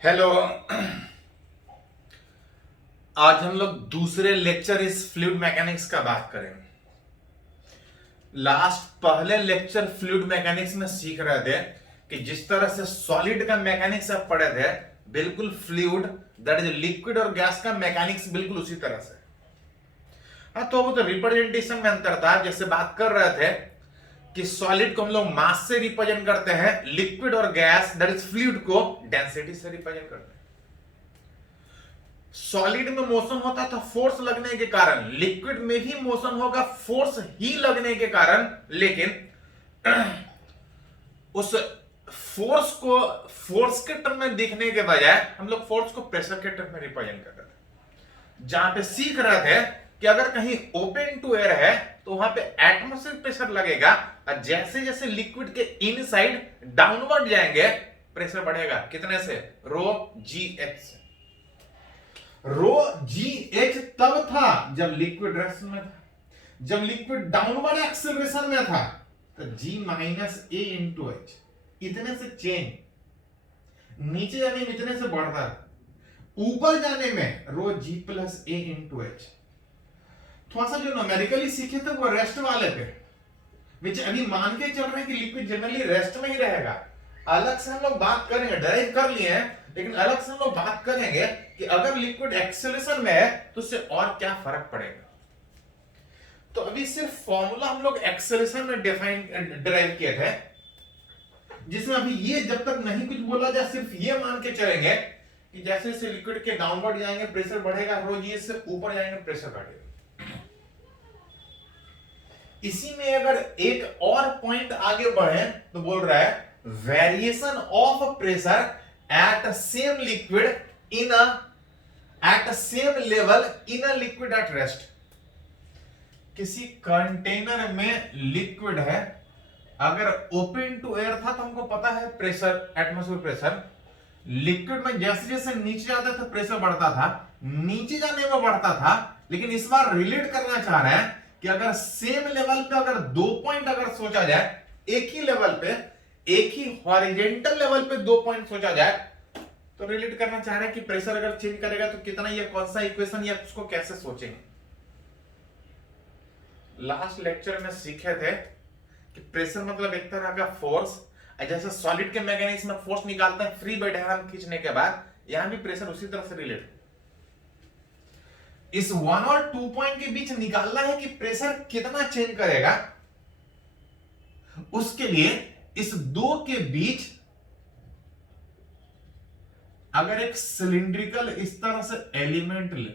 Hello. आज हम लोग दूसरे लेक्चर इस फ्लूइड मैकेनिक्स का बात करेंगे। लास्ट पहले लेक्चर फ्लूइड मैकेनिक्स में सीख रहे थे कि जिस तरह से सॉलिड का मैकेनिक्स आप पढ़े थे, बिल्कुल फ्लूइड दैट इज लिक्विड और गैस का मैकेनिक्स बिल्कुल उसी तरह से। हाँ, तो वो तो रिप्रेजेंटेशन में अंतर था। जैसे बात कर रहे थे कि सॉलिड को हम लोग मास से रिप्रेजेंट करते हैं, लिक्विड और गैस दैट इज फ्लूइड को डेंसिटी से रिप्रेजेंट करते हैं। सॉलिड में मोशन होता था फोर्स लगने के कारण, लिक्विड में भी मोशन होगा फोर्स ही लगने के कारण, लेकिन उस फोर्स के टर्म में दिखने के बजाय हम लोग फोर्स को प्रेशर के टर्म में रिप्रेजेंट कर रहे थे। जहां पे सीख रहे थे कि अगर कहीं ओपन टू एयर है तो वहां पे एटमॉस्फेरिक प्रेशर लगेगा, और जैसे जैसे लिक्विड के इनसाइड डाउनवर्ड जाएंगे प्रेशर बढ़ेगा। कितने से? रो जी एच से। रो जी एच तब था जब लिक्विड रेस्ट में था। जब लिक्विड डाउनवर्ड एक्सेलरेशन में था तो जी माइनस ए इंटू एच, इतने से चेंज, नीचे जाने में इतने से बढ़ता है, ऊपर जाने में रो जी प्लस ए इंटू एच। थोड़ा सा जो न्यूमेरिकली सीखे थे वो रेस्ट वाले पे, विच अभी मान के चल रहे हैं कि लिक्विड जनरली रेस्ट में ही रहेगा। अलग से हम लोग बात करेंगे, डायरेक्ट कर लिए हैं, लेकिन अलग से हम लोग बात करेंगे कि अगर लिक्विड एक्सेलरेशन में है तो उससे और क्या फर्क पड़ेगा। तो अभी सिर्फ फॉर्मूला हम लोग एक्सेलरेशन में डिराइव किए थे, जिसमें अभी ये जब तक नहीं कुछ बोला जाए सिर्फ ये मान के चलेंगे कि जैसे जैसे लिक्विड के डाउनवर्ड जाएंगे प्रेशर बढ़ेगा, रो जी से ऊपर जाएंगे प्रेशर बढ़ेगा। इसी में अगर एक और पॉइंट आगे बढ़े तो बोल रहा है variation of pressure at same liquid in at same level in a liquid at rest. किसी कंटेनर में लिक्विड है, अगर ओपन टू एयर था तो हमको पता है प्रेशर, एटमॉस्फेरिक प्रेशर। लिक्विड में जैसे जैसे नीचे जाते थे प्रेशर बढ़ता था, नीचे जाने में बढ़ता था, लेकिन इस बार रिलेट करना चाह रहे हैं कि अगर सेम लेवल पे अगर दो पॉइंट अगर सोचा जाए, एक ही लेवल पे, एक ही हॉरिजॉन्टल लेवल पे दो पॉइंट सोचा जाए, तो रिलेट करना चाह रहे हैं कि प्रेशर अगर चेंज करेगा तो कितना, ये कौन सा इक्वेशन, या उसको कैसे सोचेंगे। लास्ट लेक्चर में सीखे थे कि प्रेशर मतलब एक तरह का फोर्स, जैसे सॉलिड के मैकेनिक्स में फोर्स निकालते हैं फ्री बाय डायग्राम खींचने के बाद, यहां भी प्रेशर उसी तरह से रिलेट। इस 1 और 2 पॉइंट के बीच निकालना है कि प्रेशर कितना चेंज करेगा। उसके लिए इस दो के बीच अगर एक सिलिंड्रिकल इस तरह से एलिमेंट ले,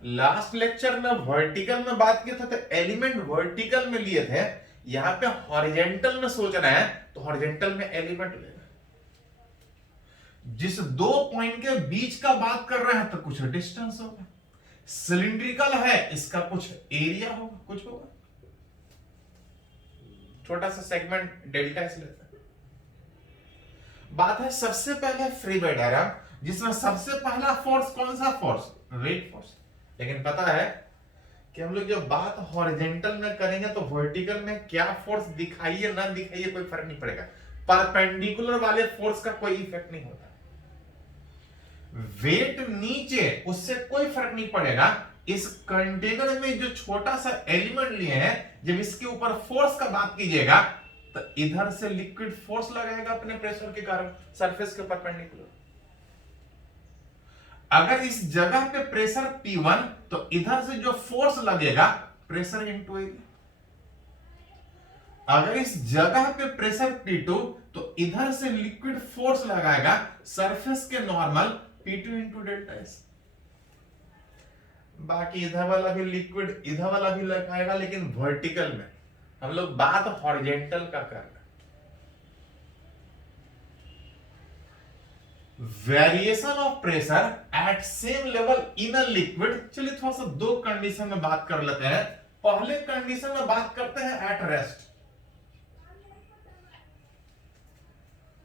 लास्ट लेक्चर में वर्टिकल में बात किया था तो एलिमेंट वर्टिकल में लिए थे, यहां पे हॉरिजॉन्टल में सोच रहे हैं तो हॉरिजॉन्टल में एलिमेंट लेना। जिस दो पॉइंट के बीच का बात कर रहे हैं तो कुछ डिस्टेंस होगा, सिलिंड्रिकल है इसका कुछ एरिया होगा, कुछ होगा, छोटा सा सेगमेंट डेल्टा इस लेते हैं। बात है सबसे पहले फ्री बाय डायग्राम, जिसमें सबसे पहला फोर्स कौन सा फोर्स? Weight force. लेकिन पता है कि हम लोग जब बात हॉरिजॉन्टल में करेंगे तो वर्टिकल में क्या फोर्स दिखाइए ना दिखाइए कोई फर्क नहीं पड़ेगा, परपेंडिकुलर वाले फोर्स का कोई इफेक्ट नहीं होता। वेट नीचे, उससे कोई फर्क नहीं पड़ेगा। इस कंटेनर में जो छोटा सा एलिमेंट लिए हैं, जब इसके ऊपर फोर्स का बात कीजिएगा तो इधर से लिक्विड फोर्स लगाएगा अपने प्रेशर के कारण सरफेस के परपेंडिकुलर। अगर इस जगह पे प्रेशर P1 तो इधर से जो फोर्स लगेगा प्रेशर इंटू एरिया। अगर इस जगह पे प्रेशर P2 तो इधर से लिक्विड फोर्स लगाएगा सरफेस के normal P2 into delta S. बाकी इधर वाला भी लिक्विड इधर वाला भी लगाएगा, लेकिन वर्टिकल में। हम लोग बात हॉरिजॉन्टल का कर रहे हैं। Variation of pressure at same level in a liquid. चलिए थोड़ा सा दो कंडीशन में बात कर लेते हैं। पहले कंडीशन में बात करते हैं एट रेस्ट।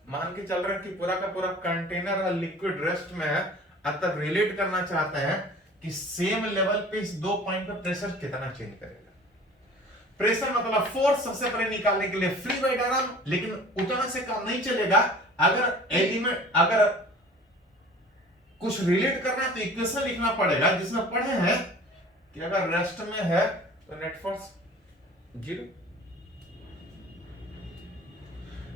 मान के चल रहे हैं कि पूरा का पूरा कंटेनर लिक्विड रेस्ट में है, अतः रिलेट करना चाहते हैं कि सेम लेवल पे इस दो पॉइंट पे प्रेशर कितना चेंज करेगा। प्रेशर मतलब फोर्स सबसे पहले निकालने के लिए फ्री बाय डायग्राम, लेकिन उतना से काम नहीं चलेगा। अगर एलिमेंट, अगर कुछ रिलेट करना है तो इक्वेशन लिखना पड़ेगा, जिसमें पढ़े हैं कि अगर रेस्ट में है तो नेट फोर्स 0।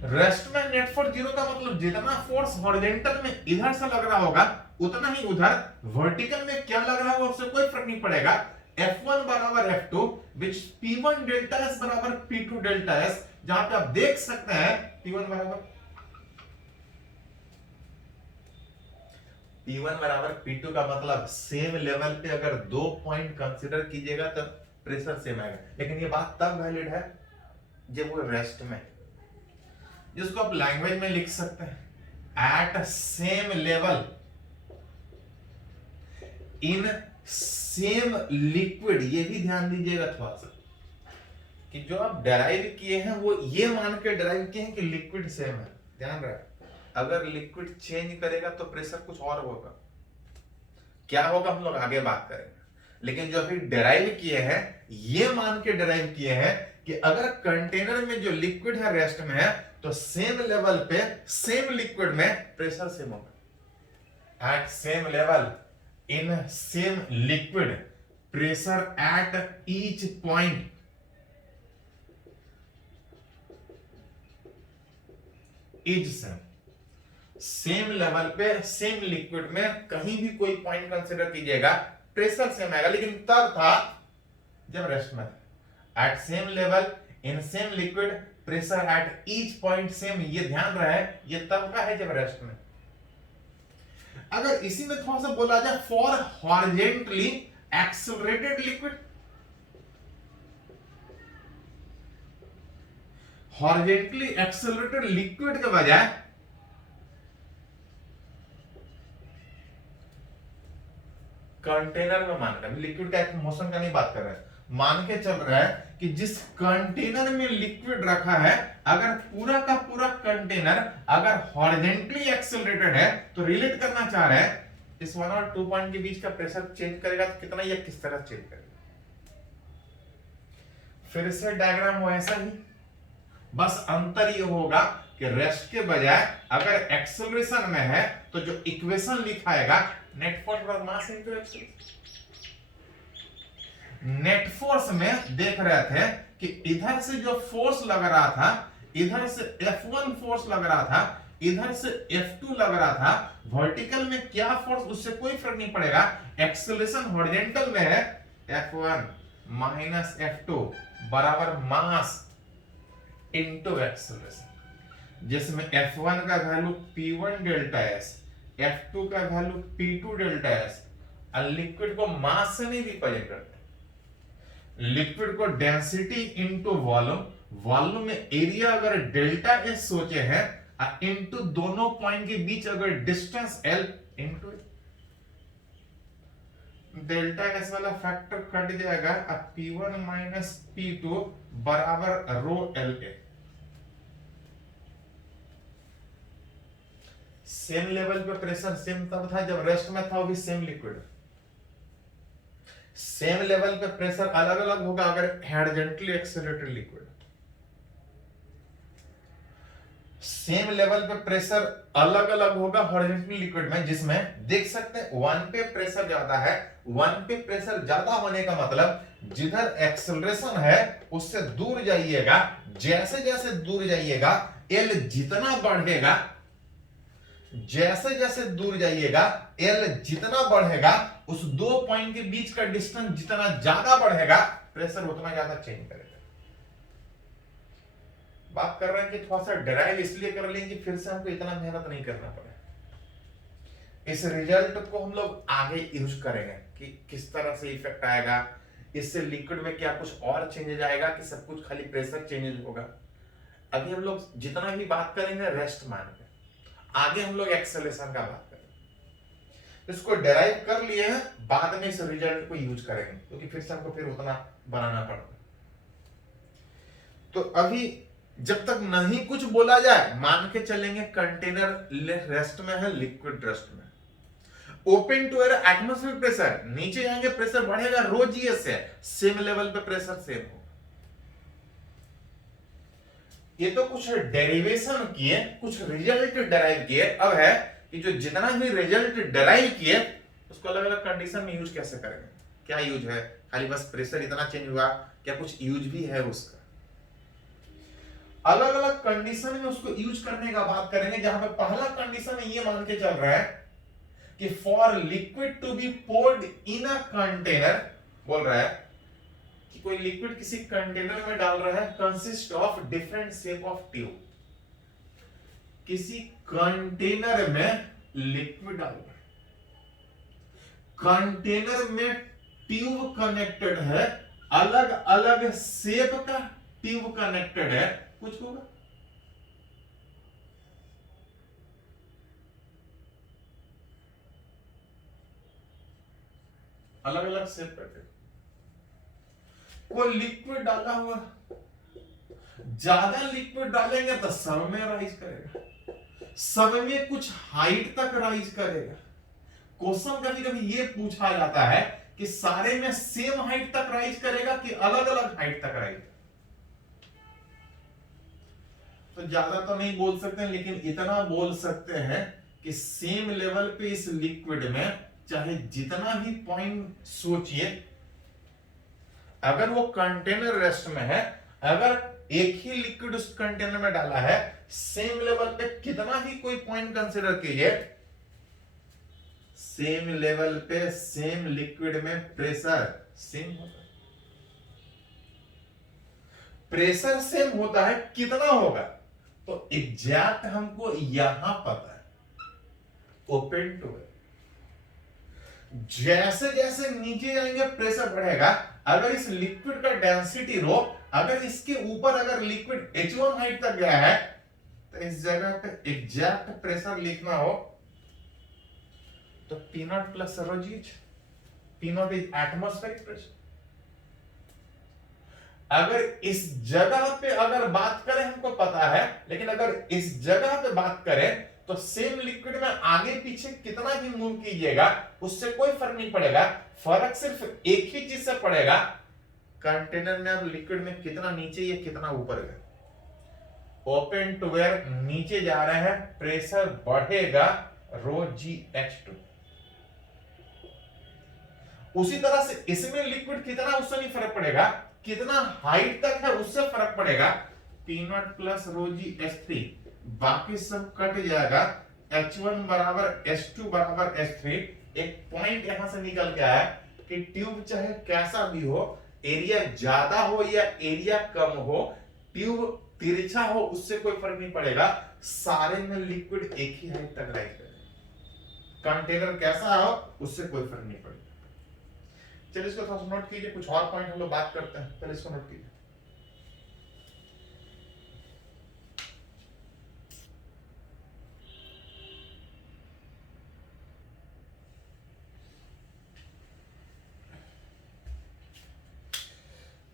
रेस्ट में नेट फोर्स 0 का मतलब जितना फोर्स हॉरिजॉन्टल में इधर से लग रहा होगा उतना ही उधर वर्टिकल में क्या लग रहा होगा उससे कोई फर्क नहीं पड़ेगा। F1 बराबर F2 विच P1 डेल्टा S बराबर P2 डेल्टा S, जहां पे आप देख सकते हैं P1 बराबर P2 का मतलब सेम लेवल पे अगर दो पॉइंट कंसीडर कीजिएगा तो प्रेशर सेम आएगा। लेकिन ये बात तब वैलिड है जब वो रेस्ट में, जिसको आप लैंग्वेज में लिख सकते हैं at same level in same liquid. ये भी ध्यान दीजिएगा थोड़ा सा कि जो आप डेराइव किए हैं वो ये मान के डेराइव किए हैं कि लिक्विड सेम है। ध्यान रहे, अगर लिक्विड चेंज करेगा तो प्रेशर कुछ और होगा। क्या होगा हम लोग आगे बात करेंगे, लेकिन जो अभी डेराइव किए हैं ये मान के डेराइव किए हैं कि अगर कंटेनर में जो लिक्विड है रेस्ट में है तो सेम लेवल पे सेम लिक्विड में प्रेशर सेम होगा। At same level in same liquid pressure at each point is same. Same level पे सेम लिक्विड में कहीं भी कोई पॉइंट कंसीडर कीजिएगा प्रेशर सेम आएगा, लेकिन तब था जब रेस्ट में था। At same level in same liquid pressure at each point same, ये ध्यान रहे ये तब का है जब रेस्ट में। अगर इसी में थोड़ा सा बोला जाए for horizontally accelerated liquid, horizontally accelerated liquid के बजाय कंटेनर में मान रहे हैं, लिक्विड का मोशन का नहीं बात कर रहे हैं, मान के चल रहा है कि जिस कंटेनर में लिक्विड रखा है अगर पूरा का पूरा कंटेनर अगर हॉरिजॉन्टली एक्सेलरेटेड है तो रिलेट करना चाह रहे हैं इस 1 और 2 पॉइंट के बीच का प्रेशर चेंज करेगा तो कितना या किस तरह चेंज करेगा। फिर से डायग्राम वैसा ही, बस अंतर ये होगा कि रेस्ट के बजाय अगर एक्सेलरेशन में है तो जो इक्वेशन लिखाएगा नेट फोर्स पर mass into acceleration. Net force में देख रहे थे कि इधर से जो फोर्स लग रहा था, इधर से F1 फोर्स लग रहा था, इधर से F2 लग रहा था, वर्टिकल में क्या फोर्स उससे कोई फर्क नहीं पड़ेगा। एक्सेलरेशन हॉरिजॉन्टल में है F1 माइनस F2 बराबर मास इनटू एक्सेलरेशन, जिसमें F1 का value P1 delta S, F2 का वैल्यू P2 डेल्टा S। और लिक्विड को मास से नहीं रिप्रेजेंट करते, लिक्विड को डेंसिटी इनटू वॉल्यूम, वॉल्यूम में एरिया अगर डेल्टा एस सोचे हैं इनटू दोनों पॉइंट के बीच अगर distance L into delta S वाला फैक्टर कट जाएगा अब P1 माइनस P2 बराबर rho L A. Same level पे प्रेशर सेम तब था जब रेस्ट में था, वो भी सेम लिक्विड। सेम लेवल पे प्रेशर अलग अलग होगा अगर horizontally accelerated liquid. Same level पे प्रेशर अलग अलग होगा हॉरिजॉन्टली लिक्विड में, जिसमें देख सकते हैं 1 पे प्रेशर ज्यादा है। 1 पे प्रेशर ज्यादा होने का मतलब जिधर एक्सेलरेशन है उससे दूर जाइएगा, जैसे जैसे दूर जाइएगा एल जितना बढ़ेगा, जैसे जैसे दूर जाइएगा एल जितना बढ़ेगा उस दो पॉइंट के बीच का डिस्टेंस जितना ज्यादा बढ़ेगा प्रेशर उतना ज्यादा चेंज करेगा। बात कर रहे हैं कि थोड़ा सा डिराइव इसलिए कर लेंगे फिर से हमको इतना मेहनत नहीं करना पड़े। इस रिजल्ट को हम लोग आगे यूज करेंगे कि किस तरह से इफेक्ट आएगा, इससे लिक्विड में क्या कुछ और चेंजेस आएगा कि सब कुछ खाली प्रेशर चेंजेस होगा। अभी हम लोग जितना भी बात करेंगे रेस्ट मान के, आगे हम लोग एक्सेलरेशन का बात करेंगे। इसको डेराइव कर लिए हैं, बाद में इस रिजल्ट को यूज करेंगे क्योंकि फिर से हमको फिर उतना बनाना पड़ता। तो अभी जब तक नहीं कुछ बोला जाए मान के चलेंगे कंटेनर रेस्ट में है, लिक्विड रेस्ट में। Open to air atmospheric pressure, नीचे जाएंगे प्रेशर बढ़ेगा रो जीएस से, सेम लेवल पे प्रेशर सेम हो। ये तो कुछ डेरिवेशन किए, कुछ रिजल्ट डराइव किए। अब है कि जो जितना भी रिजल्ट डराइव किए उसको अलग अलग कंडीशन में यूज कैसे करेंगे। क्या यूज है, खाली बस प्रेशर इतना चेंज हुआ, क्या कुछ यूज भी है उसका। अलग अलग कंडीशन में उसको यूज करने का बात करेंगे, जहां पे पहला कंडीशन ये मान के चल रहा है कि for liquid to be poured in a container, बोल रहा है कि कोई लिक्विड किसी कंटेनर में डाल रहा है, consist of different shape of tube. किसी कंटेनर में लिक्विड डाल रहा है, कंटेनर में ट्यूब कनेक्टेड है, अलग अलग शेप का ट्यूब कनेक्टेड है, कुछ होगा। अलग अलग शेप का कोई लिक्विड डाला हुआ, ज्यादा लिक्विड डालेंगे तो सब में राइज करेगा, सब में कुछ हाइट तक राइज करेगा। क्वेश्चन कभी कभी ये पूछा जाता है कि सारे में सेम हाइट तक राइज करेगा कि अलग अलग हाइट तक राइज। तो ज्यादा तो नहीं बोल सकते, लेकिन इतना बोल सकते हैं कि सेम लेवल पे इस लिक्विड में चाहे जितना भी पॉइंट सोचिए, अगर वो कंटेनर रेस्ट में है, अगर एक ही लिक्विड उस कंटेनर में डाला है, सेम लेवल पे कितना भी कोई पॉइंट कंसीडर कीजिए, सेम लेवल पे सेम लिक्विड में प्रेशर सेम होता है। प्रेशर सेम होता है, कितना होगा तो एग्जैक्ट हमको यहां पता है, ओपन टू है। जैसे जैसे नीचे जाएंगे प्रेशर बढ़ेगा। अगर इस लिक्विड का डेंसिटी रो, अगर इसके ऊपर अगर लिक्विड H1 हाइट तक गया है, तो इस जगह पे एग्जैक्ट प्रेशर लिखना हो तो P0 plus ρg। P0 is atmospheric pressure. अगर इस जगह पे अगर बात करें, हमको पता है, लेकिन अगर इस जगह पे बात करें तो सेम लिक्विड में आगे पीछे कितना भी मूव कीजिएगा उससे कोई फर्क नहीं पड़ेगा। फर्क सिर्फ एक ही चीज से पड़ेगा, कंटेनर में अब लिक्विड में कितना नीचे या कितना ऊपर गए। ओपन टू वेयर नीचे जा रहे हैं, प्रेशर बढ़ेगा ρgH2। उसी तरह से इसमें लिक्विड कितना, उससे नहीं फर्क पड़ेगा, कितना हाइट तक है उससे फर्क पड़ेगा। P0 प्लस ρgH3, बाकी सब कट जाएगा। H1 बराबर H2 बराबर H3। एक पॉइंट यहां से निकल के आया कि ट्यूब चाहे कैसा भी हो, एरिया ज्यादा हो या एरिया कम हो, ट्यूब तिरछा हो, उससे कोई फर्क नहीं पड़ेगा, सारे में लिक्विड एक ही हाइट तक राइज करेगा। कंटेनर कैसा हो उससे कोई फर्क नहीं पड़ेगा। चलिए इसको थोड़ा सा नोट कीजिए, कुछ और पॉइंट हम लोग बात करते हैं, पहले इसको नोट कीजिए।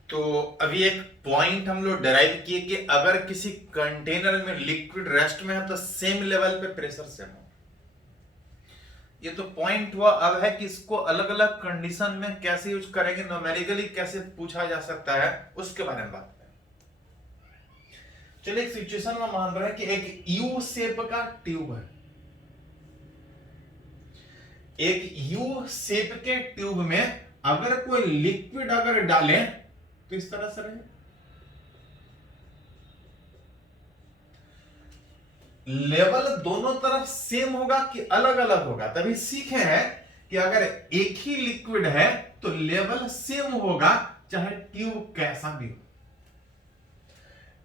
तो अभी एक पॉइंट हम लोग डराइव किए कि अगर किसी कंटेनर में लिक्विड रेस्ट में है तो सेम लेवल पे प्रेशर सेम हो। ये तो पॉइंट हुआ। अब है कि इसको अलग अलग कंडीशन में कैसे यूज करेंगे, न्यूमेरिकली कैसे पूछा जा सकता है, उसके बारे में बात करें। चलिए एक सिचुएशन में मान रहे हैं कि एक यू शेप का ट्यूब है। एक यू शेप के ट्यूब में अगर कोई लिक्विड अगर डालें तो इस तरह से रहेगा। लेवल दोनों तरफ सेम होगा कि अलग अलग होगा। तभी सीखे हैं कि अगर एक ही लिक्विड है तो लेवल सेम होगा चाहे ट्यूब कैसा भी हो।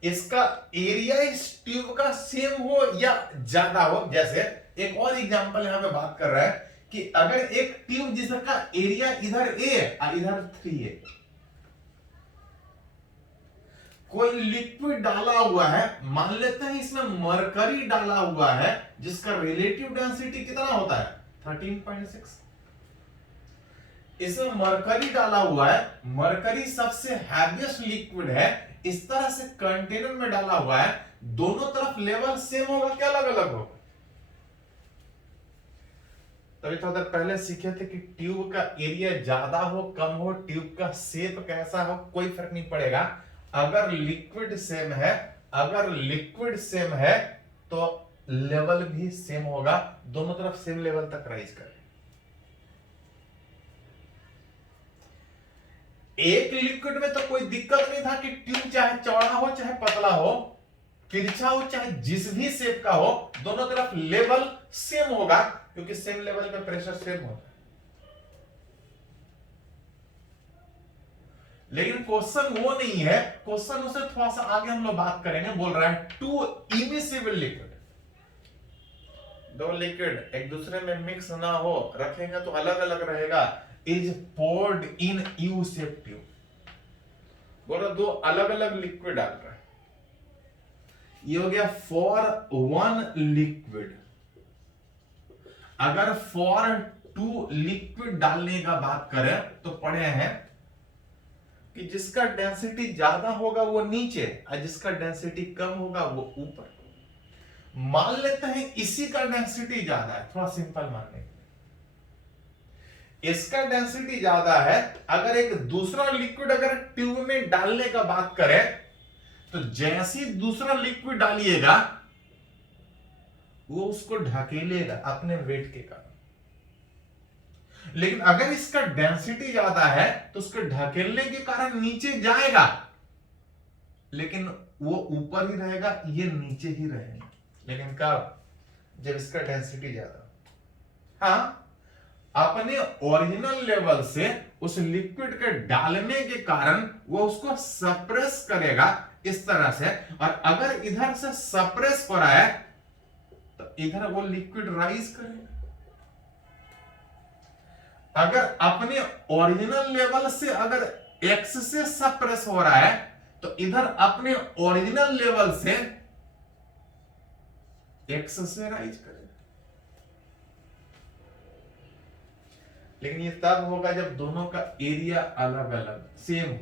इसका एरिया इस ट्यूब का सेम हो या ज्यादा हो। जैसे एक और एग्जांपल यहां पे बात कर रहा है कि अगर एक ट्यूब जिसका एरिया इधर A है और इधर 3 है, कोई लिक्विड डाला हुआ है, मान लेते हैं इसमें मरकरी डाला हुआ है, जिसका रिलेटिव डेंसिटी कितना होता है 13.6। इसमें मरकरी डाला हुआ है, मरकरी सबसे हैवीएस्ट लिक्विड है, इस तरह से कंटेनर में डाला हुआ है, दोनों तरफ लेवल सेम होगा क्या अलग अलग होगा। तभी थोड़ा देर पहले सीखे थे कि ट्यूब का एरिया ज्यादा हो कम हो, ट्यूब का शेप कैसा हो, कोई फर्क नहीं पड़ेगा। अगर लिक्विड सेम है अगर लिक्विड सेम है तो लेवल भी सेम होगा, दोनों तरफ सेम लेवल तक राइज करें। एक लिक्विड में तो कोई दिक्कत नहीं था कि ट्यूब चाहे चौड़ा हो चाहे पतला हो, तिरछा हो चाहे जिस भी शेप का हो, दोनों तरफ लेवल सेम होगा, क्योंकि सेम लेवल पे प्रेशर सेम होता है। लेकिन क्वेश्चन वो नहीं है, क्वेश्चन उसे थोड़ा सा आगे हम लोग बात करेंगे। बोल रहा है टू इमिसिबल लिक्विड, दो लिक्विड एक दूसरे में मिक्स ना हो, रखेंगे तो अलग अलग रहेगा, is poured in U shape tube. बोल रहा दो अलग अलग लिक्विड डाल रहा है, ये हो गया फॉर वन लिक्विड। अगर फॉर टू लिक्विड डालने का बात करें तो पढ़े हैं कि जिसका डेंसिटी ज्यादा होगा वो नीचे और जिसका डेंसिटी कम होगा वो ऊपर। मान लेते हैं इसी का डेंसिटी ज्यादा है, थोड़ा सिंपल मानने, इसका डेंसिटी ज्यादा है, अगर एक दूसरा लिक्विड अगर ट्यूब में डालने का बात करें तो जैसे दूसरा लिक्विड डालिएगा वो उसको ढकेलेगा अपने वेट के कारण। लेकिन अगर इसका डेंसिटी ज्यादा है तो उसके ढकेलने के कारण नीचे जाएगा, लेकिन वो ऊपर ही रहेगा, ये नीचे ही रहेगा। लेकिन कब? जब इसका डेंसिटी ज्यादा। हाँ, अपने ओरिजिनल लेवल से उस लिक्विड के डालने के कारण वो उसको सप्रेस करेगा इस तरह से, और अगर इधर से सप्रेस हो रहा है तो इधर वो लिक्विड राइज करेगा। अगर अपने ओरिजिनल लेवल से अगर एक्स से सप्रेस हो रहा है तो इधर अपने ओरिजिनल लेवल से एक्स से राइज करेगा। लेकिन ये तब होगा जब दोनों का एरिया अलग अलग सेम हो।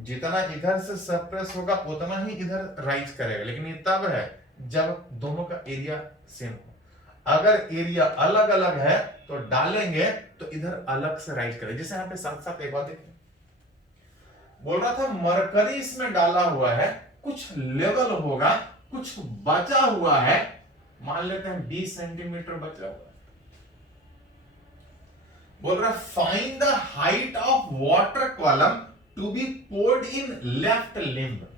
जितना इधर से सप्रेस होगा उतना ही इधर राइज करेगा, लेकिन ये तब है जब दोनों का एरिया सेम हो। अगर एरिया अलग अलग है तो डालेंगे तो इधर अलग से राइज करेगा। जैसे यहाँ पे साथ साथ एक बात देखिए, बोल रहा था मरकरी इसमें डाला हुआ है, कुछ लेवल होगा, कुछ बचा हुआ है, मान लेते हैं 20 सेंटीमीटर बचा हुआ है। बोल रहा find the height of water column to be poured in left limb.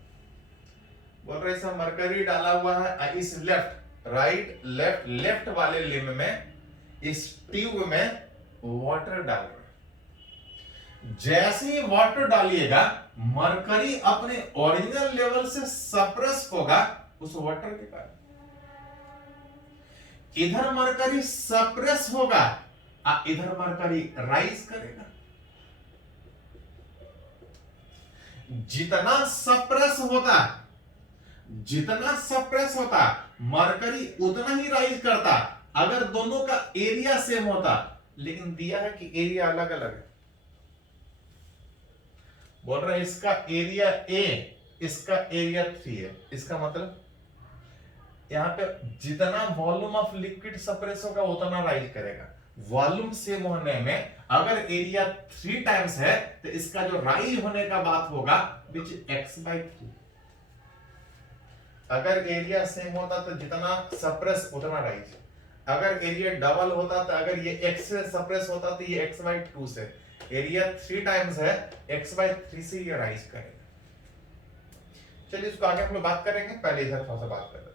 बोल रहे ऐसा मरकरी डाला हुआ है, इस लेफ्ट राइट लेफ्ट वाले लिम्ब में, इस ट्यूब में वाटर डाल रहे। जैसे ही वाटर डालिएगा मरकरी अपने ओरिजिनल लेवल से सप्रेस होगा उस वाटर के कारण। इधर मरकरी सप्रेस होगा, इधर मरकरी राइज करेगा। जितना सप्रेस होता मरकरी उतना ही राइज करता, अगर दोनों का एरिया सेम होता। लेकिन दिया है कि एरिया अलग अलग है। बोल रहा है इसका एरिया A, इसका एरिया 3 है। इसका मतलब यहां पे जितना वॉल्यूम ऑफ लिक्विड सप्रेस होगा उतना राइज करेगा। वॉल्यूम सेम होने में अगर एरिया 3 टाइम्स है तो इसका जो राइज होने का बात होगा विच x/3। अगर एरिया सेम होता तो जितना सप्रेस उतना राइज। अगर एरिया डबल होता तो अगर ये x से सप्रेस होता तो ये x/2 से। एरिया 3 टाइम्स है, x/3 से ये राइज करेगा। चलिए इसको आगे हम लोग बात करेंगे, पहले इधर थोड़ा सा बात कर लेते हैं।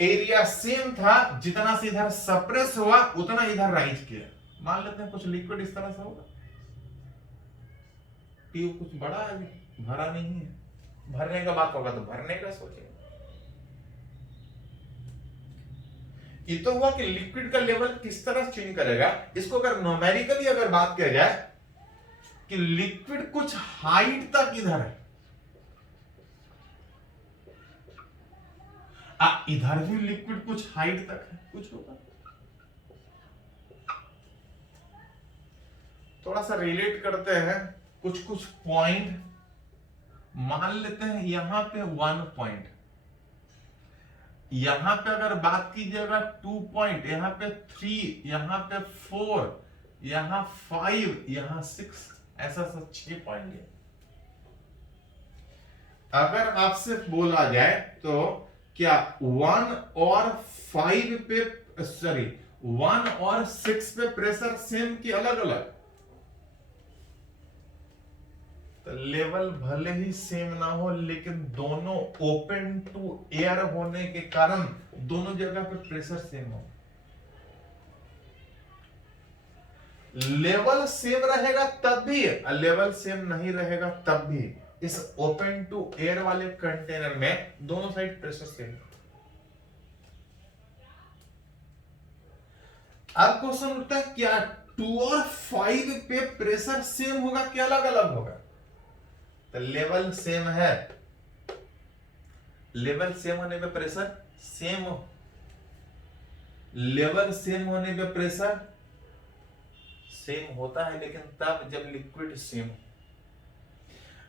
एरिया सेम था, जितना से इधर सप्रेस हुआ उतना इधर राइज किया। मान लेते हैं कुछ लिक्विड इस तरह से होगा, ट्यूब कुछ बड़ा है, भरा नहीं है, भरने का बात होगा तो भरने का सोचेगा। ये तो हुआ कि लिक्विड का लेवल किस तरह चेंज करेगा। इसको अगर न्यूमेरिकली अगर बात किया जाए कि लिक्विड कुछ हाइट तक इधर है, इधर भी लिक्विड कुछ हाइट तक है, कुछ होगा। थोड़ा सा रिलेट करते हैं कुछ पॉइंट। मान लेते हैं यहां पे 1 पॉइंट, यहां पे अगर बात कीजिएगा 2 पॉइंट, यहां पे 3, यहां पे 4, यहां 5, यहां 6, ऐसा सब 6 पॉइंट है। अगर आपसे बोला जाए तो क्या 1 और 5 पे, सॉरी 1 और 6 पे प्रेशर सेम कि अलग अलग? तो लेवल भले ही सेम ना हो, लेकिन दोनों ओपन टू एयर होने के कारण दोनों जगह पे प्रेशर सेम हो। लेवल सेम रहेगा तब भी, लेवल सेम नहीं रहेगा तब भी इस ओपन टू एयर वाले कंटेनर में दोनों साइड प्रेशर सेम। अब क्वेश्चन उठता है क्या 2 और 5 पे प्रेशर सेम होगा कि अलग अलग होगा? तो लेवल सेम है, लेवल सेम होने पे प्रेशर सेम हो, लेवल सेम होने पे प्रेशर सेम होता है, लेकिन तब जब लिक्विड सेम।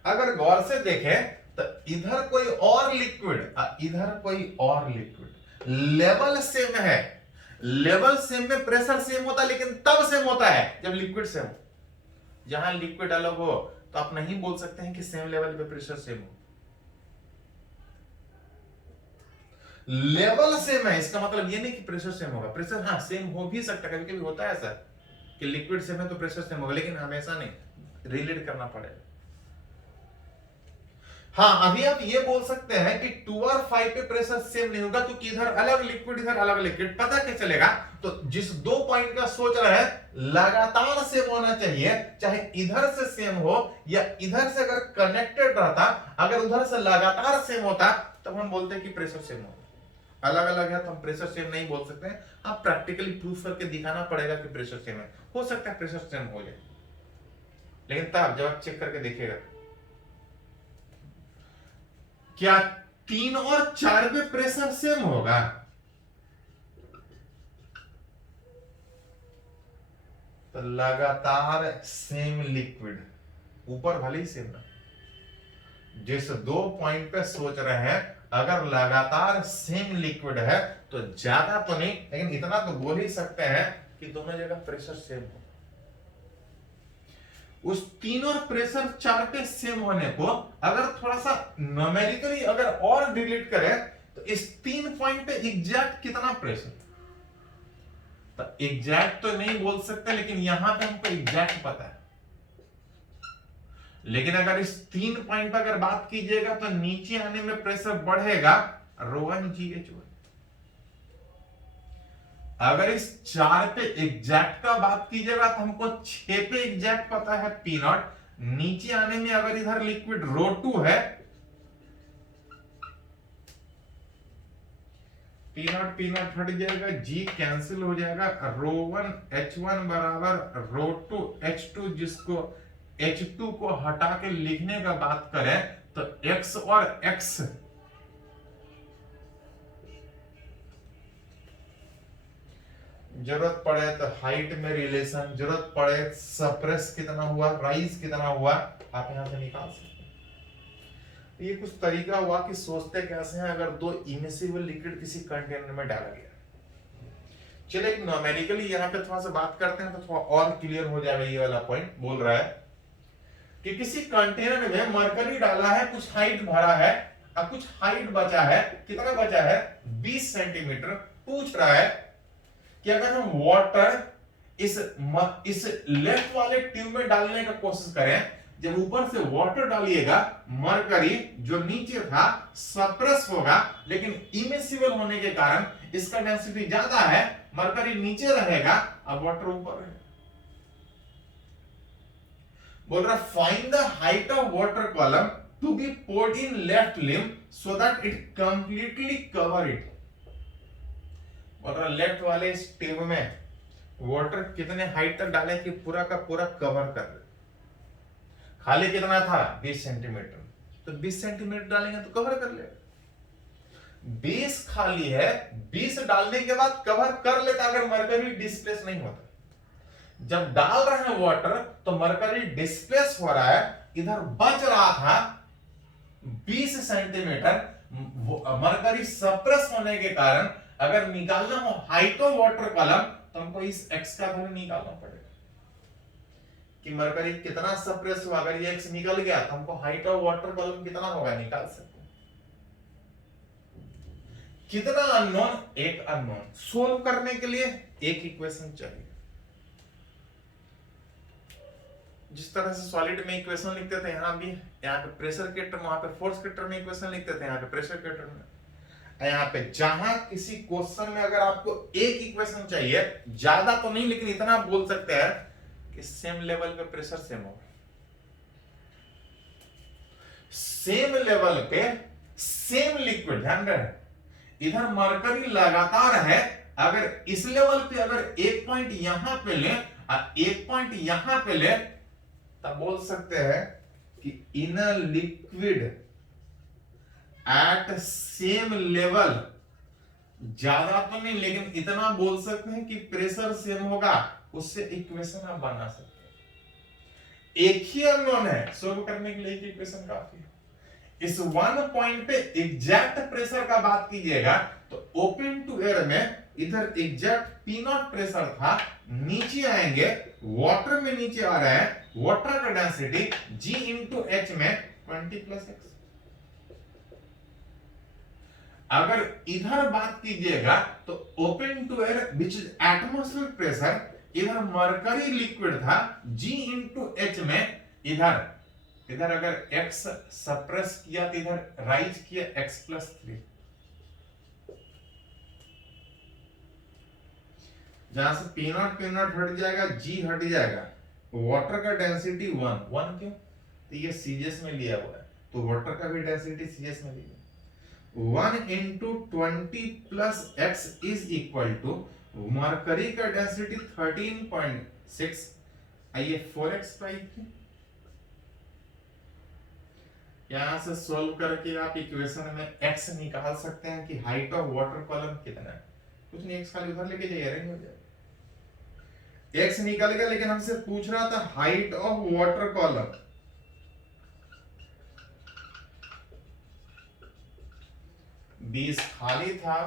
अगर गौर से देखें तो इधर कोई और लिक्विड, इधर कोई और लिक्विड, लेवल सेम है, लेवल सेम में प्रेशर सेम होता है, लेकिन तब सेम होता है जब लिक्विड सेम हो। जहां लिक्विड अलग हो तो आप नहीं बोल सकते हैं कि सेम लेवल पे प्रेशर सेम हो। लेवल सेम है इसका मतलब ये नहीं कि प्रेशर सेम होगा। प्रेशर हाँ सेम हो भी सकता है, कभी कभी होता है ऐसा कि लिक्विड सेम है तो प्रेशर सेम होगा, लेकिन हमेशा नहीं, रिलेट करना पड़ेगा। हाँ अभी आप ये बोल सकते हैं कि 2 और 5 पे प्रेशर सेम नहीं होगा क्योंकि इधर अलग लिक्विड इधर अलग लिक्विड। पता क्या चलेगा? तो जिस दो पॉइंट का सोच रहे हैं लगातार सेम होना चाहिए, चाहे इधर से सेम हो या इधर से अगर कनेक्टेड रहता, अगर उधर से लगातार सेम होता तब हम बोलते हैं कि प्रेशर सेम हो। अलग अलग है तो हम प्रेशर सेम नहीं बोल सकते हैं। आप प्रैक्टिकली प्रूफ करके दिखाना पड़ेगा कि प्रेशर सेम है। हो सकता है प्रेशर सेम हो जाए, लेकिन तब जब आप चेक करके देखिएगा क्या 3 और 4 पे प्रेशर सेम होगा? तो लगातार सेम लिक्विड, ऊपर भले ही सेम ना, जिस दो पॉइंट पे सोच रहे हैं अगर लगातार सेम लिक्विड है तो ज्यादा तो नहीं, लेकिन इतना तो बोल ही सकते हैं कि दोनों जगह प्रेशर सेम हो। उस 3 और प्रेशर 4 पे सेम होने को अगर थोड़ा सा न्यूमेरिकली अगर और डिलीट करें तो इस 3 पॉइंट पे एग्जैक्ट कितना प्रेशर? तो एग्जैक्ट तो नहीं बोल सकते, लेकिन यहां पे हमको एग्जैक्ट पता है। लेकिन अगर इस 3 पॉइंट पर अगर बात कीजिएगा तो नीचे आने में प्रेशर बढ़ेगा ρ1GH1। अगर इस 4 पे एग्जैक्ट का बात कीजिएगा तो हमको 6 पे एग्जैक्ट पता है P0। नीचे आने में अगर इधर लिक्विड ρ2 है, P0 हट जाएगा, G कैंसिल हो जाएगा, ρ1H1 बराबर ρ2H2, जिसको H2 को हटा के लिखने का बात करें तो X और X जरूरत पड़े तो हाइट में रिलेशन, जरूरत पड़े सप्रेस कितना हुआ, राइज कितना हुआ, आप यहां से निकाल सकते हैं। ये कुछ तरीका हुआ कि सोचते कैसे हैं अगर दो इमिसिबल लिक्विड किसी कंटेनर में डाला गया। चलिए एक न्यूमेरिकली यहां पे थोड़ा सा बात करते हैं तो थोड़ा और क्लियर हो जाएगा। ये वाला पॉइंट बोल रहा है कि किसी कंटेनर में मरकरी डाला है, कुछ हाइट भरा है और कुछ हाइट बचा है। कितना बचा है? 20 सेंटीमीटर। पूछ रहा है कि अगर हम वाटर इस लेफ्ट वाले ट्यूब में डालने का कोशिश करें, जब ऊपर से वाटर डालिएगा मरकरी जो नीचे था सप्रेस होगा, लेकिन इमिसिबल होने के कारण इसका डेंसिटी ज्यादा है, मरकरी नीचे रहेगा और वाटर ऊपर रहेगा। बोल रहा find the height of water column to be poured in left limb so that it completely cover it. बोल रहा लेफ्ट वाले इस ट्यूब में वाटर कितने हाइट तक डाले कि पूरा का पूरा कवर कर ले। खाली कितना था? 20 सेंटीमीटर। तो 20 सेंटीमीटर डालेंगे तो कवर कर लेगा। 20 खाली है, 20 डालने के बाद कवर कर लेता अगर मरकरी डिस्प्लेस नहीं होता। जब डाल रहे हैं वाटर तो मरकरी डिस्प्लेस हो रहा है, इधर बच रहा था 20 सेंटीमीटर। मरकरी सप्रेस होने के कारण अगर निकालना हो हाइट ऑफ वाटर कॉलम तो हमको इस x का वैल्यू निकालना पड़ेगा। कि मरकरी कितना सप्रेस हुआ। अगर ये x निकल गया तो हमको हाइट ऑफ वाटर कॉलम कितना होगा निकाल सकते हैं। कितना अननोन, एक अननोन। सोल्व करने के लिए एक इक्वेशन चाहिए। जिस तरह से सॉलिड में इक्वेशन लिखते थे, यहां भी, यहाँ पे प्रेशर के टर्म, वहां पे फोर्स के टर्म में इक्वेशन लिखते थे, यहाँ पे प्रेशर के टर्म में। यहाँ पे जहां किसी क्वेश्चन में अगर आपको एक इक्वेशन चाहिए, ज्यादा तो नहीं लेकिन इतना बोल सकते हैं कि सेम लेवल पे प्रेशर सेम होगा, सेम लेवल पे सेम लिक्विड। ध्यान रहे, इधर मरकरी लगातार है, अगर इस लेवल पे अगर एक पॉइंट यहां पे ले और एक पॉइंट यहां पे ले, तब बोल सकते हैं कि in a liquid at same level, ज्यादा तो नहीं लेकिन इतना बोल सकते हैं कि प्रेशर सेम होगा। उससे इक्वेशन आप बना सकते हैं। एक ही अननोन है, सोल्व करने के लिए एक इक्वेशन काफी है। इस वन पॉइंट पे एग्जैक्ट प्रेशर का बात कीजिएगा तो ओपन टू एयर में इधर एग्जैक्ट पी नॉट प्रेशर था, नीचे आएंगे वाटर में नीचे आ रहा है, वाटर का डेंसिटी G इंटू एच में 20 + x। अगर इधर बात कीजिएगा तो open to air which is atmospheric pressure, इधर मरकरी लिक्विड था, G इंटू एच में, इधर अगर x सप्रेस किया तो इधर राइज किया x + 3। जहां से P नॉट हट जाएगा, G हट जाएगा, वाटर का डेंसिटी 1 क्यों, तो ये सीजीएस में लिया हुआ है, तो वाटर का भी डेंसिटी सीजीएस में लिया 1 into 20 + x is equal to mercury का डेंसिटी 13.6, आइए 4x पाई थी। यहां से सोल्व करके आप इक्वेशन में x निकाल सकते हैं कि हाइट ऑफ वाटर कॉलम कितना है। कुछ नहीं, x खाली उधर लेके जाइए, अरेंज हो जाएगा। x निकल गया, लेकिन हमसे पूछ रहा था हाइट ऑफ वाटर कॉलम। बीस खाली था,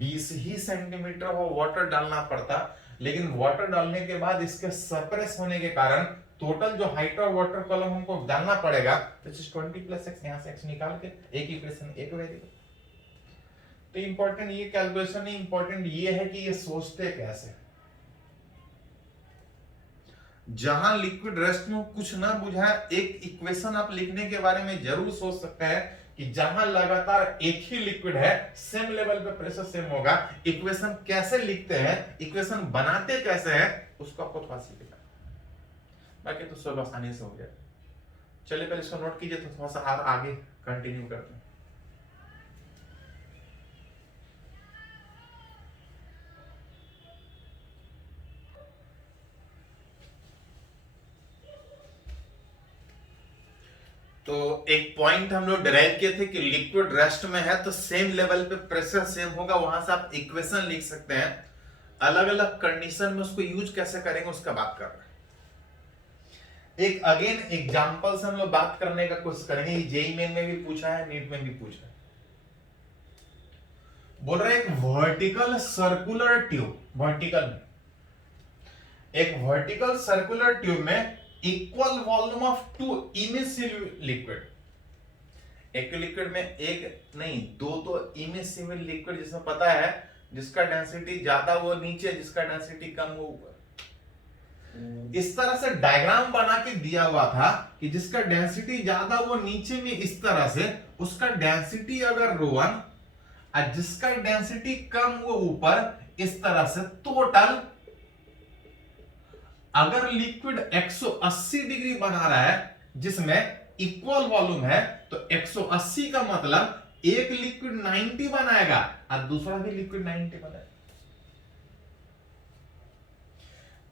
20 ही सेंटीमीटर वो वाटर डालना पड़ता, लेकिन वाटर डालने के बाद इसके सप्रेस होने के कारण टोटल जो हाइट ऑफ वाटर कॉलम हमको डालना पड़ेगा, तो 20 + x, यहां से x निकाल के एक इक्वेशन एक वेरिएबल। तो इंपॉर्टेंट ये कैलकुलेशन नहीं, इंपॉर्टेंट ये है कि ये सोचते कैसे। जहां लिक्विड रेस्ट में कुछ ना बुझा, एक इक्वेशन आप लिखने के बारे में जरूर सोच सकते हैं कि जहां लगातार एक ही लिक्विड है, सेम लेवल पे प्रेशर सेम होगा, इक्वेशन कैसे लिखते हैं, इक्वेशन बनाते कैसे हैं, उसको आपको थोड़ा सीखना। बाकी तो सब आसानी से हो गया। चलिए पहले इसको नोट कीजिए, तो थोड़ा सा और आगे कंटिन्यू करते हैं। तो एक पॉइंट हम लोग डिराइव किए थे कि लिक्विड रेस्ट में है तो सेम लेवल पे प्रेशर सेम होगा, वहां से आप इक्वेशन लिख सकते हैं। अलग अलग कंडीशन में उसको यूज कैसे करेंगे उसका बात कर रहे हैं। एक अगेन एग्जांपल से हम लोग बात करने का कोशिश करेंगे। जेईई मेन में भी पूछा है, नीट में भी पूछा है। बोल रहे एक वर्टिकल सर्कुलर ट्यूब, एक वर्टिकल सर्कुलर ट्यूब में equal volume of 2 emissive liquid, एक लिक्विड में एक नहीं दो तो इमिसिव लिक्विड, जिसमें पता है जिसका डेंसिटी ज्यादा वो नीचे, जिसका डेंसिटी कम वो ऊपर। इस तरह से डायग्राम बना के दिया हुआ था कि जिसका डेंसिटी ज्यादा वो नीचे में इस तरह से, उसका डेंसिटी अगर ρ1 और जिसका डेंसिटी कम वो ऊपर, इस तरह से टोटल अगर लिक्विड 180 डिग्री बना रहा है जिसमें इक्वल वॉल्यूम है, तो 180 का मतलब एक लिक्विड 90 बनाएगा और दूसरा भी लिक्विड 90 बनाएगा।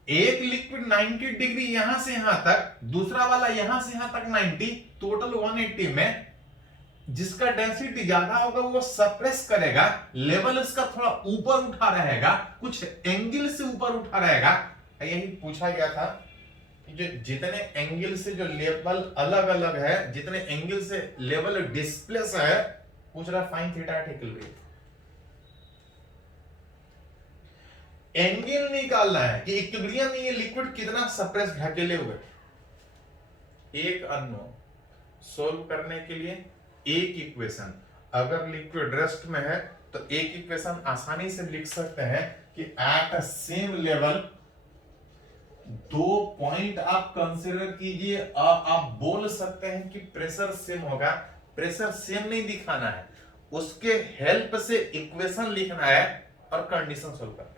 एक लिक्विड 90 डिग्री यहां से यहां तक, दूसरा वाला यहां से यहां तक 90, टोटल 180 में जिसका डेंसिटी ज्यादा होगा वो सप्रेस करेगा, लेवल इसका थोड़ा ऊपर उठा रहेगा, कुछ एंगल से ऊपर उठा रहेगा। यही पूछा गया था कि जो जितने एंगल से जो लेवल अलग अलग है, जितने एंगल से लेवल डिस्प्लेस है, पूछ रहा find theta at equal rate. Angle निकालना है कि इक्विलिब्रियम में ये लिक्विड कितना सप्रेस ढकेले हुए। एक अननोन सोल्व करने के लिए एक इक्वेशन, अगर लिक्विड रेस्ट में है तो एक इक्वेशन आसानी से लिख सकते हैं कि एट अ सेम लेवल, दो पॉइंट आप कंसीडर कीजिए, आप बोल सकते हैं कि प्रेशर सेम होगा। प्रेशर सेम नहीं दिखाना है, उसके हेल्प से इक्वेशन लिखना है और कंडीशन सोल्व करना है।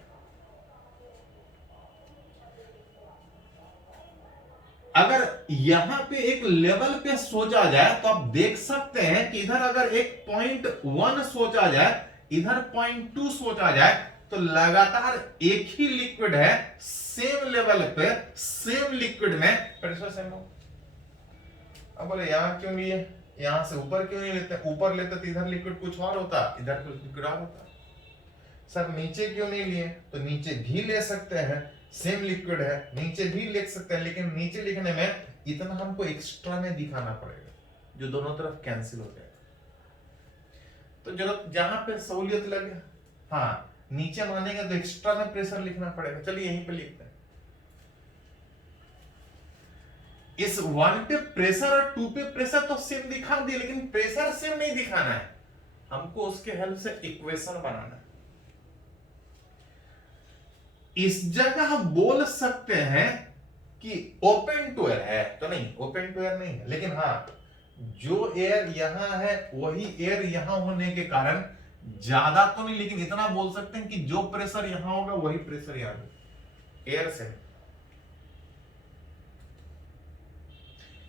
अगर यहां पे एक लेवल पे सोचा जाए तो आप देख सकते हैं कि इधर अगर एक पॉइंट 1 सोचा जाए, इधर पॉइंट 2 सोचा जाए, तो लगातार एक ही लिक्विड है, सेम लेवल पे सेम लिक्विड में प्रेशर सेम हो। अब बोले यहां क्यों लिए, यहां से ऊपर क्यों नहीं लेते, ऊपर लेते तो इधर लिक्विड कुछ और होता, इधर कुछ लिक्विड और होता। सर नीचे क्यों नहीं लिए, तो नीचे भी ले सकते हैं, सेम लिक्विड है, नीचे भी लिख सकते हैं, लेकिन नीचे लिखने में इतना हमको एक्स्ट्रा में दिखाना पड़ेगा जो दोनों तरफ कैंसिल हो जाएगा। तो जरूरत जहां पे सहूलियत लगे, हाँ नीचे मानेंगे तो एक्स्ट्रा में प्रेशर लिखना पड़ेगा। चलिए यहीं पे लिखते हैं, इस 1 पे प्रेशर और 2 पे प्रेशर तो सेम दिखा दिए, लेकिन प्रेशर सेम नहीं दिखाना है, हमको उसके हेल्प से इक्वेशन बनाना है। इस जगह बोल सकते हैं कि ओपन टू एयर है, तो नहीं ओपन टू एयर नहीं है, लेकिन हाँ जो एयर यहां है वही एयर यहां होने के कारण ज्यादा तो नहीं, लेकिन इतना बोल सकते हैं कि जो प्रेशर यहां होगा वही प्रेशर यहां होगा। एयर से,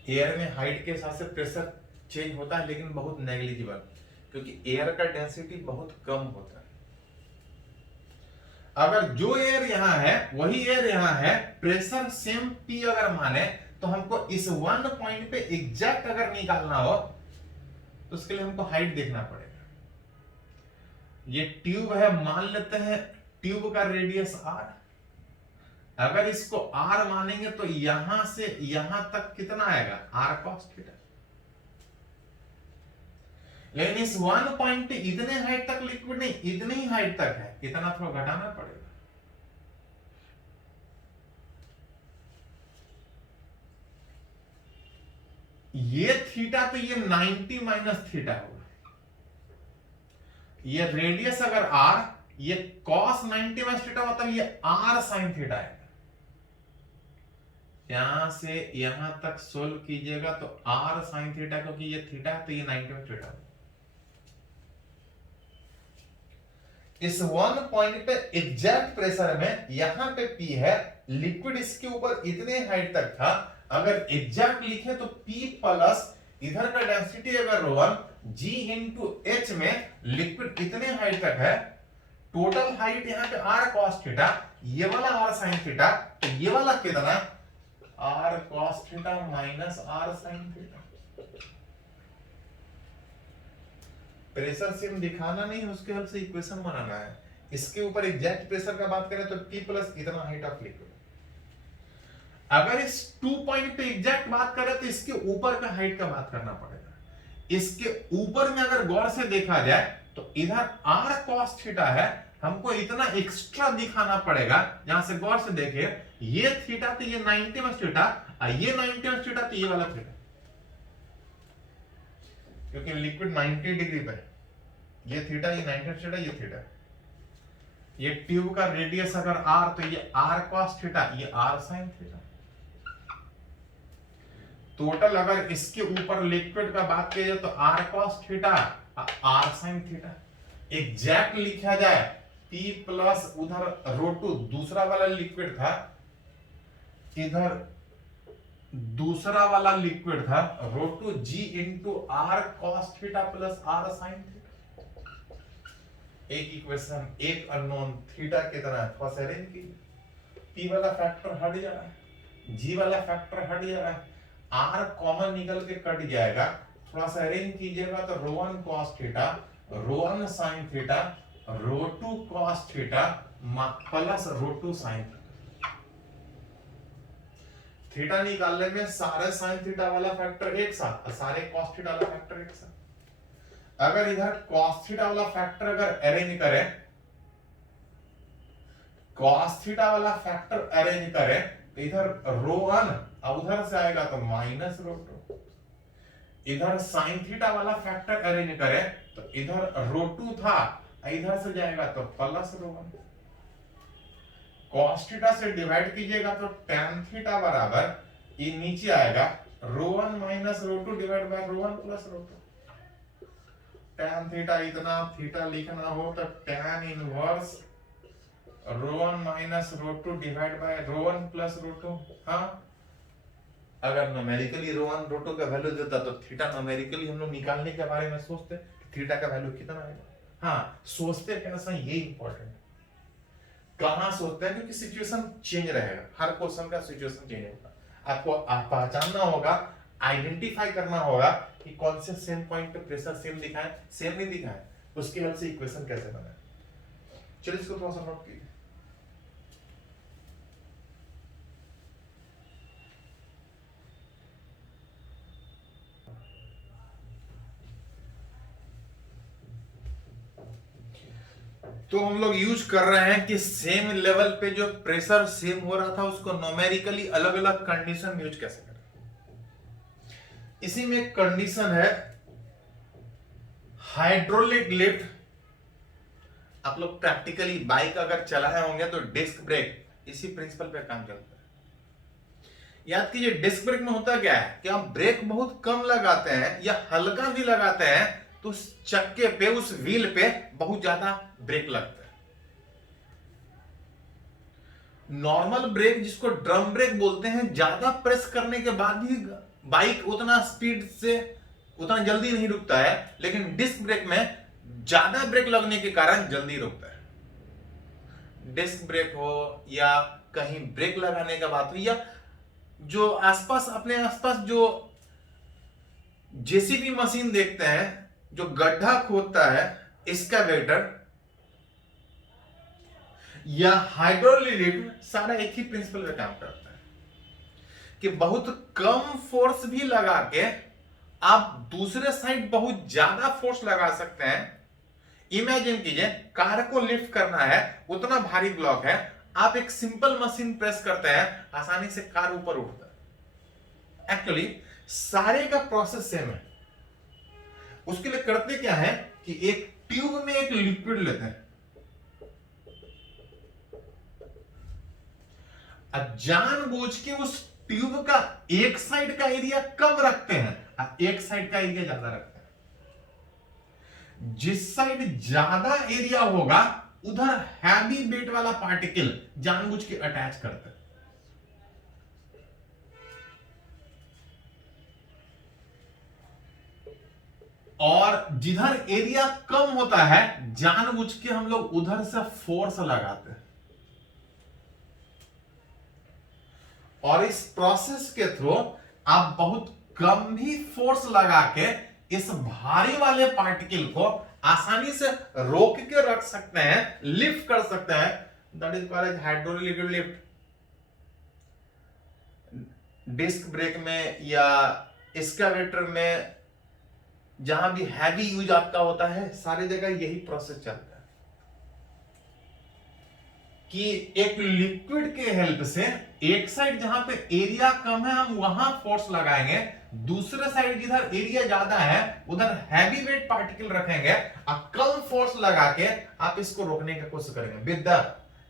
एयर में हाइट के हिसाब से प्रेशर चेंज होता है, लेकिन बहुत नेग्लिजिबल, क्योंकि एयर का डेंसिटी बहुत कम होता है। अगर जो एयर यहां है वही एयर यहां है, प्रेशर सेम P अगर माने, तो हमको इस 1 पॉइंट पे एग्जैक्ट अगर निकालना हो तो उसके लिए हमको हाइट देखना पड़ेगा। ये ट्यूब है, मान लेते हैं ट्यूब का रेडियस R, अगर इसको R मानेंगे तो यहां से यहां तक कितना आएगा, R cos थीटा। लेकिन इस 1 पॉइंट पे इतने हाइट तक लिक्विड नहीं, इतनी ही हाइट तक है, इतना थोड़ा घटाना पड़ेगा। ये थीटा तो ये 90 माइनस थीटा होगा, ये रेडियस अगर R, ये cos 90 माइनस थीटा मतलब ये R sin थीटा है। यहां से यहां तक सोल्व कीजिएगा तो R sin थीटा, क्योंकि ये थीटा है तो ये 90 माइनस थीटा। इस 1 पॉइंट पे एग्जैक्ट प्रेशर में यहां पे P है, लिक्विड इसके ऊपर इतने हाइट तक था, अगर एग्जैक्ट लिखे तो P प्लस इधर का डेंसिटी अगर ρ1 G इंटू H में लिक्विड इतने हाइट तक है, टोटल हाइट यहां पे R cos थीटा, ये वाला R sin थीटा, तो ये वाला कितना R cos theta minus R sin theta. Pressure same दिखाना नहीं, उसके हेल्प से इक्वेशन बनाना है। इसके ऊपर एग्जैक्ट प्रेशर का बात करें तो P प्लस इतना हाइट ऑफ लिक्विड। अगर इस 2 पॉइंट पे एग्जैक्ट बात करें तो इसके ऊपर का हाइट का बात करना पड़ेगा। इसके ऊपर में अगर गौर से देखा जाए तो इधर R cos थीटा है, हमको इतना एक्स्ट्रा दिखाना पड़ेगा। जहां से गौर से देखिए, ये थीटा तो ये 90 माइनस थीटा, ये 90 माइनस थीटा तो ये वाला थीटा, क्योंकि लिक्विड 90 डिग्री पे है, ये थीटा, ये 90 थीटा, ये थीटा। ये ट्यूब का रेडियस अगर R तो ये R cos थीटा, ये R sin थीटा। टोटल अगर इसके ऊपर लिक्विड का बात किया जाए तो R cos theta, R sin theta. Exact लिखा जाए P प्लस उधर ρ2 दूसरा वाला लिक्विड था, इधर दूसरा वाला लिक्विड था, ρ2 G into R cos theta plus R sin theta. एक इक्वेशन, एक अननोन, थीटा कितना है, थोड़ा सा अरेंज कीजिए। P वाला फैक्टर हट जा रहा है, G वाला फैक्टर हट जा रहा है, R कॉमन निकल के कट जाएगा, थोड़ा सा अरेंज कीजिएगा तो ρ1 cos theta, ρ1 sin theta, ρ2 cos theta plus ρ2 sin theta. Theta निकालने में सारे sin थीटा वाला फैक्टर एक साथ और सारे cos थीटा वाला फैक्टर एक साथ। अगर इधर cos थीटा वाला फैक्टर अगर अरेंज करें, cos थीटा वाला फैक्टर अरेंज करें तो इधर ρ1 अब उधर से आएगा तो माइनस रो टू, इधर साइन थीटा वाला फैक्टर अरेंज करें तो इधर रो टू था, इधर से जाएगा तो plus rho one, cos theta से डिवाइड कीजिएगा तो tan थीटा बराबर ये नीचे आएगा rho one minus rho two divide by rho one plus rho two. tan theta इतना थीटा लिखना हो तो tan inverse rho one minus rho two divide by rho one plus rho two. हाँ, अगर numerically rho one rho two का value देता तो theta numerically हम लोग निकालने के बारे में सोचते, थीटा का वैल्यू कितना आएगा। हाँ, सोचते कैसा ये इंपॉर्टेंट, कहां सोचते हैं, क्योंकि सिचुएशन चेंज रहेगा, हर क्वेश्चन का सिचुएशन चेंज होगा। आपको पहचानना होगा, आइडेंटिफाई करना होगा कि कौन से सेम पॉइंट पे प्रेशर सेम दिखाए, सेम नहीं दिखाए, उसके हेल्प से इक्वेशन कैसे बनाए। चलिए इसको थोड़ा सा नोट कीजिए। तो हम लोग यूज कर रहे हैं कि सेम लेवल पे जो प्रेशर सेम हो रहा था उसको न्यूमेरिकली अलग अलग कंडीशन यूज कैसे करें। इसी में एक कंडीशन है हाइड्रोलिक लिफ्ट। आप लोग प्रैक्टिकली बाइक अगर चलाए होंगे तो डिस्क ब्रेक इसी प्रिंसिपल पे काम चलता है। याद कीजिए, डिस्क ब्रेक में होता क्या है कि हम ब्रेक बहुत कम लगाते हैं या हल्का भी लगाते हैं तो उस चक्के पे, उस व्हील पे बहुत ज्यादा ब्रेक लगता है। नॉर्मल ब्रेक जिसको ड्रम ब्रेक बोलते हैं, ज्यादा प्रेस करने के बाद भी बाइक उतना स्पीड से उतना जल्दी नहीं रुकता है, लेकिन डिस्क ब्रेक में ज्यादा ब्रेक लगने के कारण जल्दी रुकता है। डिस्क ब्रेक हो या कहीं ब्रेक लगाने का बात हो, या जो आसपास अपने आसपास जो जेसीबी मशीन देखते हैं जो गड्ढा खोदता है, एक्सकावेटर या हाइड्रोलिक लिफ्ट, सारा एक ही प्रिंसिपल पे काम करता है कि बहुत कम फोर्स भी लगा के आप दूसरे साइड बहुत ज्यादा फोर्स लगा सकते हैं। इमेजिन कीजिए, कार को लिफ्ट करना है, उतना भारी ब्लॉक है, आप एक सिंपल मशीन प्रेस करते हैं, आसानी से कार ऊपर उठता है। एक्चुअली सारे का प्रोसेस सेम है। उसके लिए करते क्या है कि एक ट्यूब में एक लिक्विड लेते हैं, जानबूझ के उस ट्यूब का एक साइड का एरिया कम रखते हैं और एक साइड का एरिया ज्यादा रखते हैं। जिस साइड ज्यादा एरिया होगा उधर हैवी वेट वाला पार्टिकल जानबूझ के अटैच करते हैं। और जिधर एरिया कम होता है जानबूझ के हम लोग उधर से फोर्स लगाते हैं। और इस प्रोसेस के थ्रू आप बहुत कम भी फोर्स लगा के इस भारी वाले पार्टिकल को आसानी से रोक के रख सकते हैं, लिफ्ट कर सकते हैं। That is called hydraulic lift. Disc brake में या एक्सकावेटर में जहां भी हैवी यूज आपका होता है, सारी जगह यही प्रोसेस चलता है कि एक लिक्विड के हेल्प से एक साइड जहां पे एरिया कम है हम वहां फोर्स लगाएंगे, दूसरे साइड जिधर एरिया ज्यादा है उधर हैवी वेट पार्टिकल रखेंगे और कम फोर्स लगा के आप इसको रोकने की कोशिश करेंगे। With the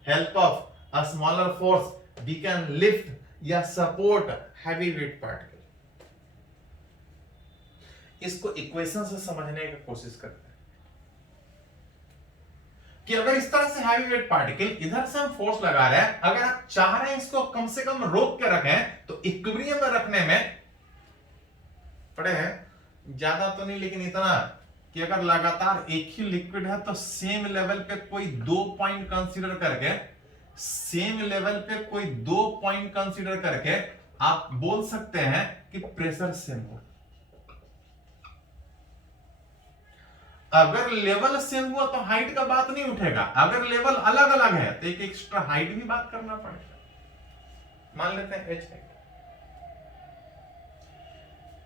help of a smaller force we can lift or support heavy weight particle. इसको इक्वेशन से समझने की कोशिश करते हैं कि अगर इस तरह से हैवी वेट पार्टिकल इधर से हम फोर्स लगा रहे हैं, अगर आप चाह रहे हैं इसको कम से कम रोक के रखें तो इक्विलिब्रियम में रखने में पड़े हैं ज्यादा तो नहीं, लेकिन इतना कि अगर लगातार एक ही लिक्विड है तो सेम लेवल पे कोई दो पॉइंट कंसीडर करके, सेम लेवल पे कोई दो पॉइंट कंसीडर करके आप बोल सकते हैं कि प्रेशर सेम हो। अगर लेवल सेम हुआ तो हाइट का बात नहीं उठेगा, अगर लेवल अलग अलग है तो एक एक्स्ट्रा हाइट भी बात करना पड़ेगा। मान लेते हैं h हाइट।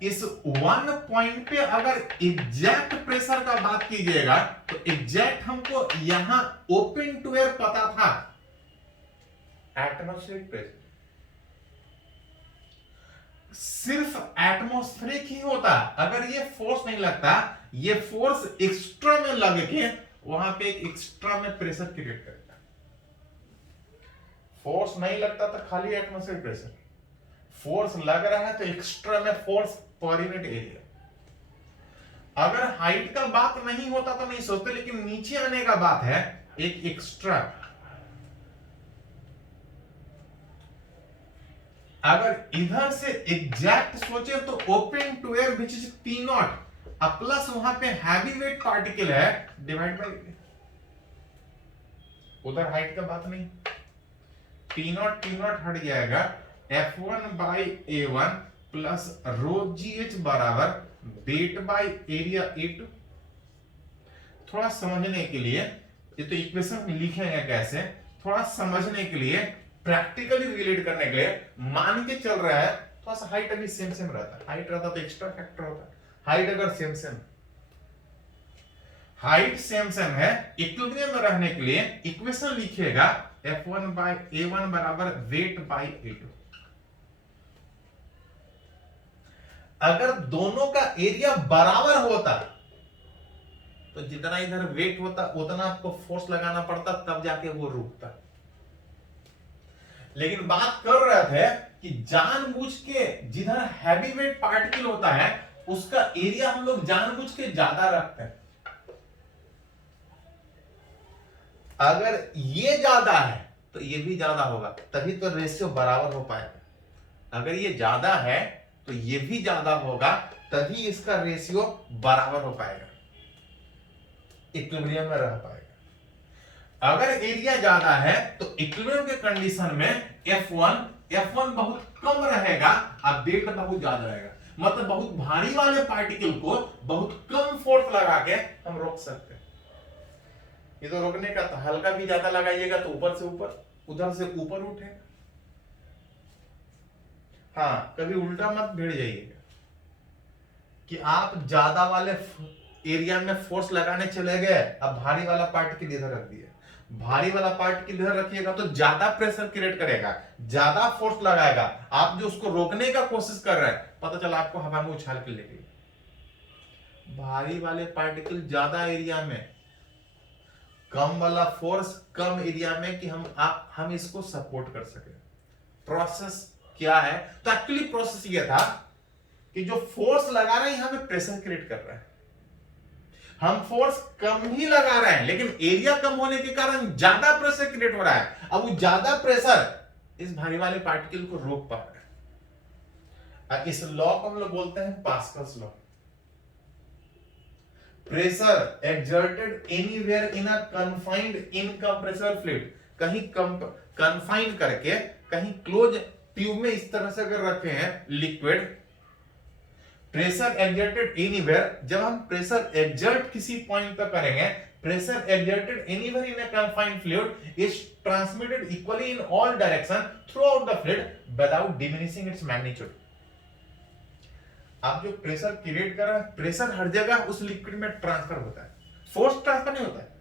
इस वन पॉइंट पे अगर एग्जैक्ट प्रेशर का बात कीजिएगा तो एग्जैक्ट हमको यहां ओपन टू एयर पता था, एटमॉस्फेरिक प्रेशर। सिर्फ एटमॉस्फेरिक ही होता। अगर ये फोर्स नहीं लगता, ये फोर्स एक्स्ट्रा में लग के वहां पे एक एक्स्ट्रा में प्रेशर क्रिएट करता। फोर्स नहीं लगता तो खाली एटमॉस्फेरिक प्रेशर, फोर्स लग रहा है तो एक्स्ट्रा में फोर्स पर यूनिट एरिया। अगर हाइट का बात नहीं होता तो नहीं सोचते, लेकिन नीचे आने का बात है, एक एक्स्ट्रा। अगर इधर से एग्जैक्ट सोचे तो open to air which is P naught plus वहां पे हैवी वेट पार्टिकल है डिवाइड बाय, उधर हाइट का बात नहीं, पी नॉट हट जाएगा, F1 बाई A1 प्लस रो जी एच बराबर वेट बाई एरिया A2। थोड़ा समझने के लिए, ये तो इक्वेशन लिखेंगे कैसे, थोड़ा समझने के लिए, प्रैक्टिकली रिलेट करने के लिए मान के चल रहा है थोड़ा सा हाइट अभी सेम रहता है, हाइट रहता तो एक्स्ट्रा फैक्टर होता है। हाइट अगर सेम हाइट सेम है, इक्विलिब्रियम में रहने के लिए इक्वेशन लिखिएगा F1 बाई A1 बराबर वेट बाई A2। अगर दोनों का एरिया बराबर होता तो जितना इधर वेट होता उतना आपको फोर्स लगाना पड़ता, तब जाके वो रुकता। लेकिन बात कर रहे थे कि जानबूझ के जिधर हैवी वेट पार्टिकल होता है उसका एरिया हम लोग जानबूझ के ज्यादा रखते हैं। अगर ये ज्यादा है तो ये भी ज्यादा होगा, तभी तो रेशियो बराबर हो पाएगा। अगर ये ज्यादा है तो ये भी ज्यादा होगा, तभी इसका रेशियो बराबर हो पाएगा, इक्विलिब्रियम में रह पाएगा। अगर एरिया ज्यादा है तो इक्विलिब्रियम के कंडीशन में F1 बहुत कम रहेगा और वेट बहुत ज्यादा रहेगा। मतलब बहुत भारी वाले पार्टिकल को बहुत कम फोर्स लगा के हम रोक सकते हैं। ये तो रोकने का था, हल्का भी ज्यादा लगाइएगा तो ऊपर से ऊपर, उधर से ऊपर उठेगा। हाँ, कभी उल्टा मत भिड़ जाइएगा कि आप ज्यादा वाले एरिया में फोर्स लगाने चले गए, अब भारी वाला पार्टिकल इधर रख दिया। भारी वाला पार्टिकल इधर रखिएगा तो ज्यादा प्रेशर क्रिएट करेगा, ज्यादा फोर्स लगाएगा। आप जो उसको रोकने का कोशिश कर रहे हैं, पता चला आपको हवा में उछाल के ले गई। भारी वाले पार्टिकल ज्यादा एरिया में, कम वाला फोर्स कम एरिया में, कि हम इसको सपोर्ट कर सके। प्रोसेस क्या है? तो एक्चुअली प्रोसेस ये था कि जो फोर्स लगा रहे हैं यहां पे प्रेशर क्रिएट कर रहा है। हम फोर्स कम ही लगा रहे हैं, लेकिन एरिया कम होने के कारण ज्यादा प्रेशर क्रिएट हो रहा है। अब वो ज्यादा प्रेशर इस भारी वाले पार्टिकल को रोक पा रहा है। इस लॉ को हम लोग बोलते हैं Pascal's law. Pressure exerted anywhere in a confined incompressible fluid, कहीं कन्फाइंड करके, कहीं क्लोज ट्यूब में इस तरह से अगर रखे हैं लिक्विड, प्रेशर एक्सर्टेड एनीवेयर, जब हम प्रेशर एक्सर्ट किसी पॉइंट पर करेंगे, pressure exerted anywhere in a confined fluid is transmitted equally in all direction through out the fluid without diminishing its magnitude. आप जो प्रेशर क्रिएट कर रहे हैं, प्रेशर हर जगह उस लिक्विड में ट्रांसफर होता है, फोर्स ट्रांसफर नहीं होता है।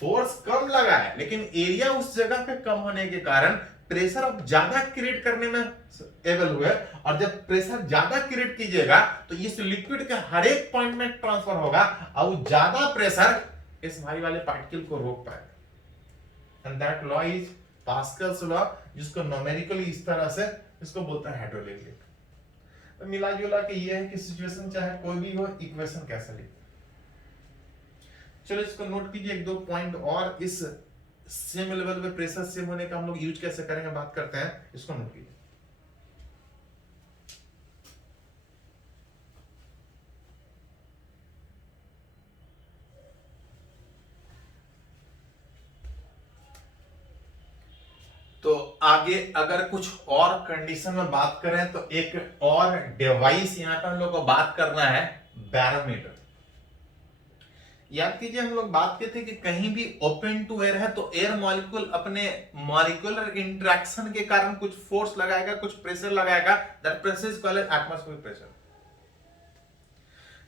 फोर्स कम लगा है लेकिन एरिया उस जगह पे कम होने के कारण प्रेशर अब ज्यादा क्रिएट करने में एबल हुए, और जब प्रेशर ज्यादा क्रिएट कीजिएगा तो इस लिक्विड के हर एक पॉइंट में ट्रांसफर होगा और ज्यादा प्रेशर इस भारी वाले पार्टिकल को रोक पाएगा। And that law is Pascal's law, जिसको न्यूमेरिकली इस तरह से इसको बोलते हैं हाइड्रोलिक। तो मिला जुला के ये है कि सिचुएशन चाहे कोई भी हो, इक्वेशन कैसा लिखे। चलो इसको नोट कीजिए, एक दो पॉइंट और इस सेम लेवल पे प्रेशर सेम होने का हम लोग यूज कैसे करेंगे बात करते हैं, इसको नोट कीजिए। तो आगे अगर कुछ और कंडीशन में बात करें तो एक और डिवाइस यहां पर हम लोग को बात करना है, बैरोमीटर। याद कीजिए हम लोग बात किए थे कि कहीं भी ओपन टू एयर है तो एयर मॉलिक्यूल अपने मॉलिक्यूलर इंटरेक्शन के कारण कुछ फोर्स लगाएगा, कुछ प्रेशर लगाएगा, that pressure is called atmospheric pressure,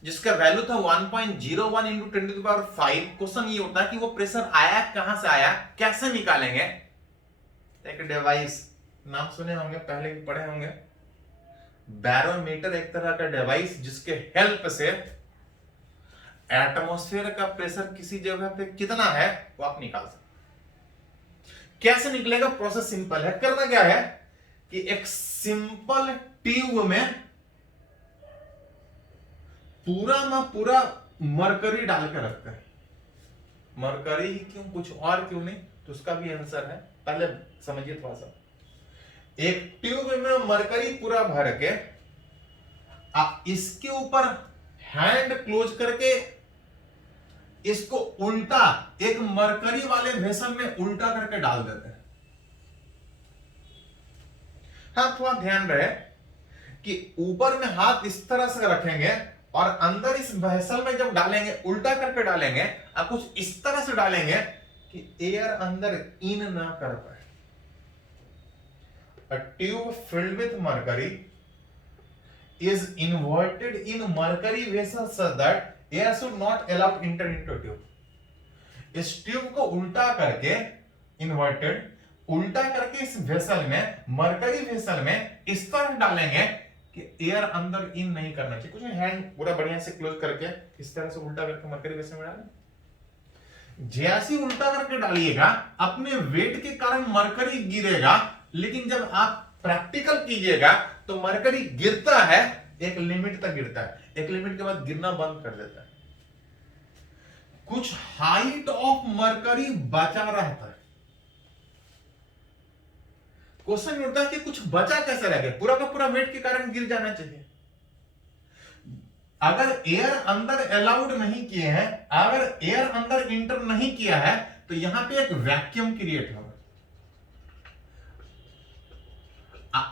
जिसका वैल्यू था 1.01 × 10⁵। क्वेश्चन ये होता है कि वो प्रेशर आया कहां से आया, कैसे निकालेंगे। एक डिवाइस नाम सुने होंगे, पहले भी पढ़े होंगे, बैरोमीटर एक तरह का डिवाइस जिसके हेल्प से एटमॉस्फेयर का प्रेशर किसी जगह पे कितना है वो आप निकाल सकते। कैसे निकलेगा? प्रोसेस सिंपल है। करना क्या है कि एक सिंपल ट्यूब में पूरा ना पूरा मरकरी डाल के रखते हैं। मरकरी ही क्यों, कुछ और क्यों नहीं, तो उसका भी आंसर है, पहले समझिए थोड़ा सा। एक ट्यूब में मरकरी पूरा भर के आप इसके ऊपर हैंड क्लोज करके इसको उल्टा एक मरकरी वाले वेसल में उल्टा करके डाल देते हैं। हाँ, थोड़ा ध्यान रहे कि ऊपर में हाथ इस तरह से रखेंगे और अंदर इस वेसल में जब डालेंगे उल्टा करके डालेंगे और कुछ इस तरह से डालेंगे कि एयर अंदर इन ना कर पाए। A tube filled with mercury is inverted in mercury vessel so that air should not allow enter into tube. इस ट्यूब को उल्टा करके इन्वर्टेड उल्टा करके इस वेसल में मरकरी वेसल में इस तरह डालेंगे कि एयर अंदर इन नहीं करना चाहिए। कुछ हैंड पूरा बढ़िया से क्लोज करके इस तरह से उल्टा करके मरकरी वेसल में डालें। जैसे उल्टा करके डालिएगा अपने वेट के कारण मरकरी गिरेगा, लेकिन जब आप प्रैक्टिकल कीजिएगा तो मरकरी गिरता है, एक लिमिट तक गिरता है, एक लिमिट के बाद गिरना बंद कर देता है। कुछ हाइट ऑफ मरकरी बचा रहता है। क्वेश्चन उठता है कि कुछ बचा कैसे रह गया? पूरा का पूरा वेट के कारण गिर जाना चाहिए। अगर एयर अंदर अलाउड नहीं किए हैं, अगर एयर अंदर इंटर नहीं किया है, तो यहां पे एक वैक्यूम क्रिएट होगा।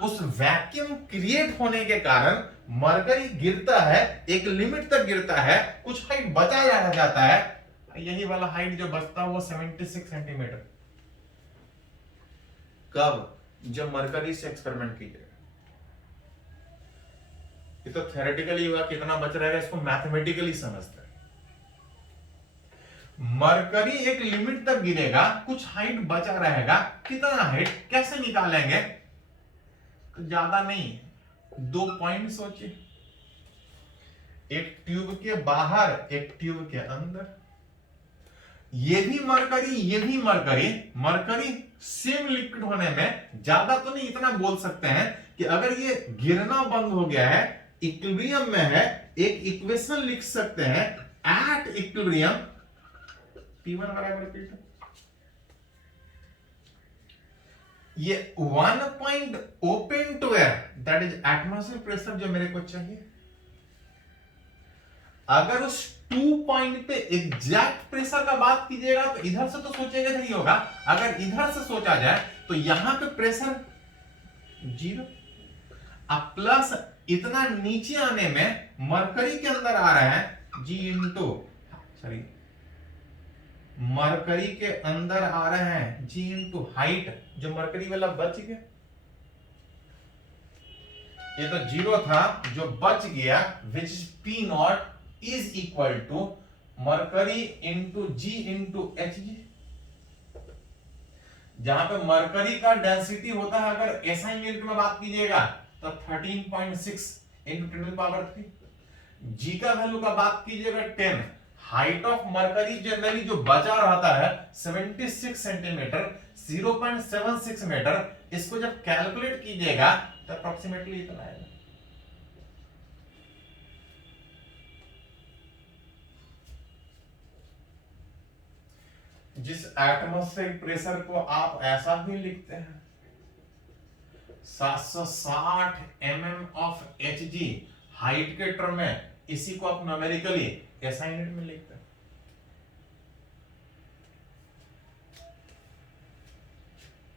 उस वैक्यूम क्रिएट होने के कारण मरकरी गिरता है, एक लिमिट तक गिरता है, कुछ हाइट बचा रह जाता है। यही वाला हाइट जो बचता है वो 76 सेंटीमीटर। कब? जब मरकरी से एक्सपेरिमेंट कीजिएगा। ये तो थ्योरेटिकली होगा, कितना बच रहेगा इसको मैथमेटिकली समझते हैं। मरकरी एक लिमिट तक गिरेगा, कुछ हाइट बचा रहेगा। कितना हाइट कैसे निकालेंगे? तो ज्यादा नहीं, 2 पॉइंट सोचिए। एक ट्यूब के बाहर, एक ट्यूब के अंदर। ये भी मरकरी, ये भी मरकरी। मरकरी सेम लिक्विड होने में ज्यादा तो नहीं, इतना बोल सकते हैं कि अगर ये गिरना बंद हो गया है, इक्विलिब्रियम में है, एक इक्वेशन लिख सकते हैं एट इक्विलिब्रियम P1 बराबर P2। ये 1 point open to air, that is atmosphere pressure जो मेरे को चाहिए। अगर उस 2 पॉइंट पे एग्जैक्ट प्रेशर का बात कीजिएगा तो इधर से तो सोचेगा नहीं होगा। अगर इधर से सोचा जाए तो यहां पे प्रेशर 0, अब प्लस इतना नीचे आने में मरकरी के अंदर आ रहा है जी इंटू, सॉरी, मरकरी के अंदर आ रहे हैं जी इंटू हाइट, जो मरकरी वाला बच गया। ये तो 0 था जो बच गया, which is P naught is equal to mercury into G into H G. जहां पे मरकरी का डेंसिटी होता है, अगर एसआई यूनिट में बात कीजिएगा तो 13.6 इंटू 10 पावर 3। जी का वैल्यू का बात कीजिएगा 10। हाइट ऑफ मरकरी जनरली जो बचा रहता है 76 सेंटीमीटर, 0.76 मीटर। इसको जब कैलकुलेट कीजिएगा तो अप्रोक्सीमेटली इतना आएगा। जिस एटमॉस्फेरिक प्रेशर को आप ऐसा भी लिखते हैं 760 mm ऑफ Hg हाइट के टर्म में, इसी को आप न्यूमेरिकली ऐसा यूनिट में लिखते हैं।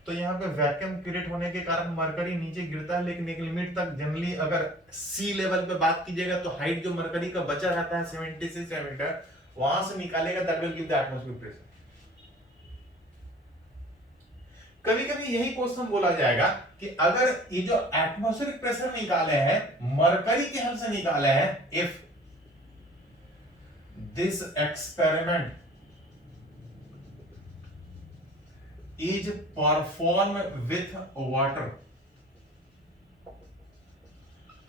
तो यहाँ पे वैक्यूम क्रिएट होने के कारण मरकरी नीचे गिरता है, लेकिन एक लिमिट तक। जनरली अगर सी लेवल पे बात कीजिएगा तो हाइट जो मरकरी का बचा रहता है 76 सेंटीमीटर, वहां से निकालेगा, that will give the atmospheric pressure. कभी कभी यही क्वेश्चन बोला जाएगा कि अगर ये जो एटमॉस्फेरिक प्रेशर निकाले हैं मरकरी के हेल्प से निकाले हैं, if this experiment is performed with water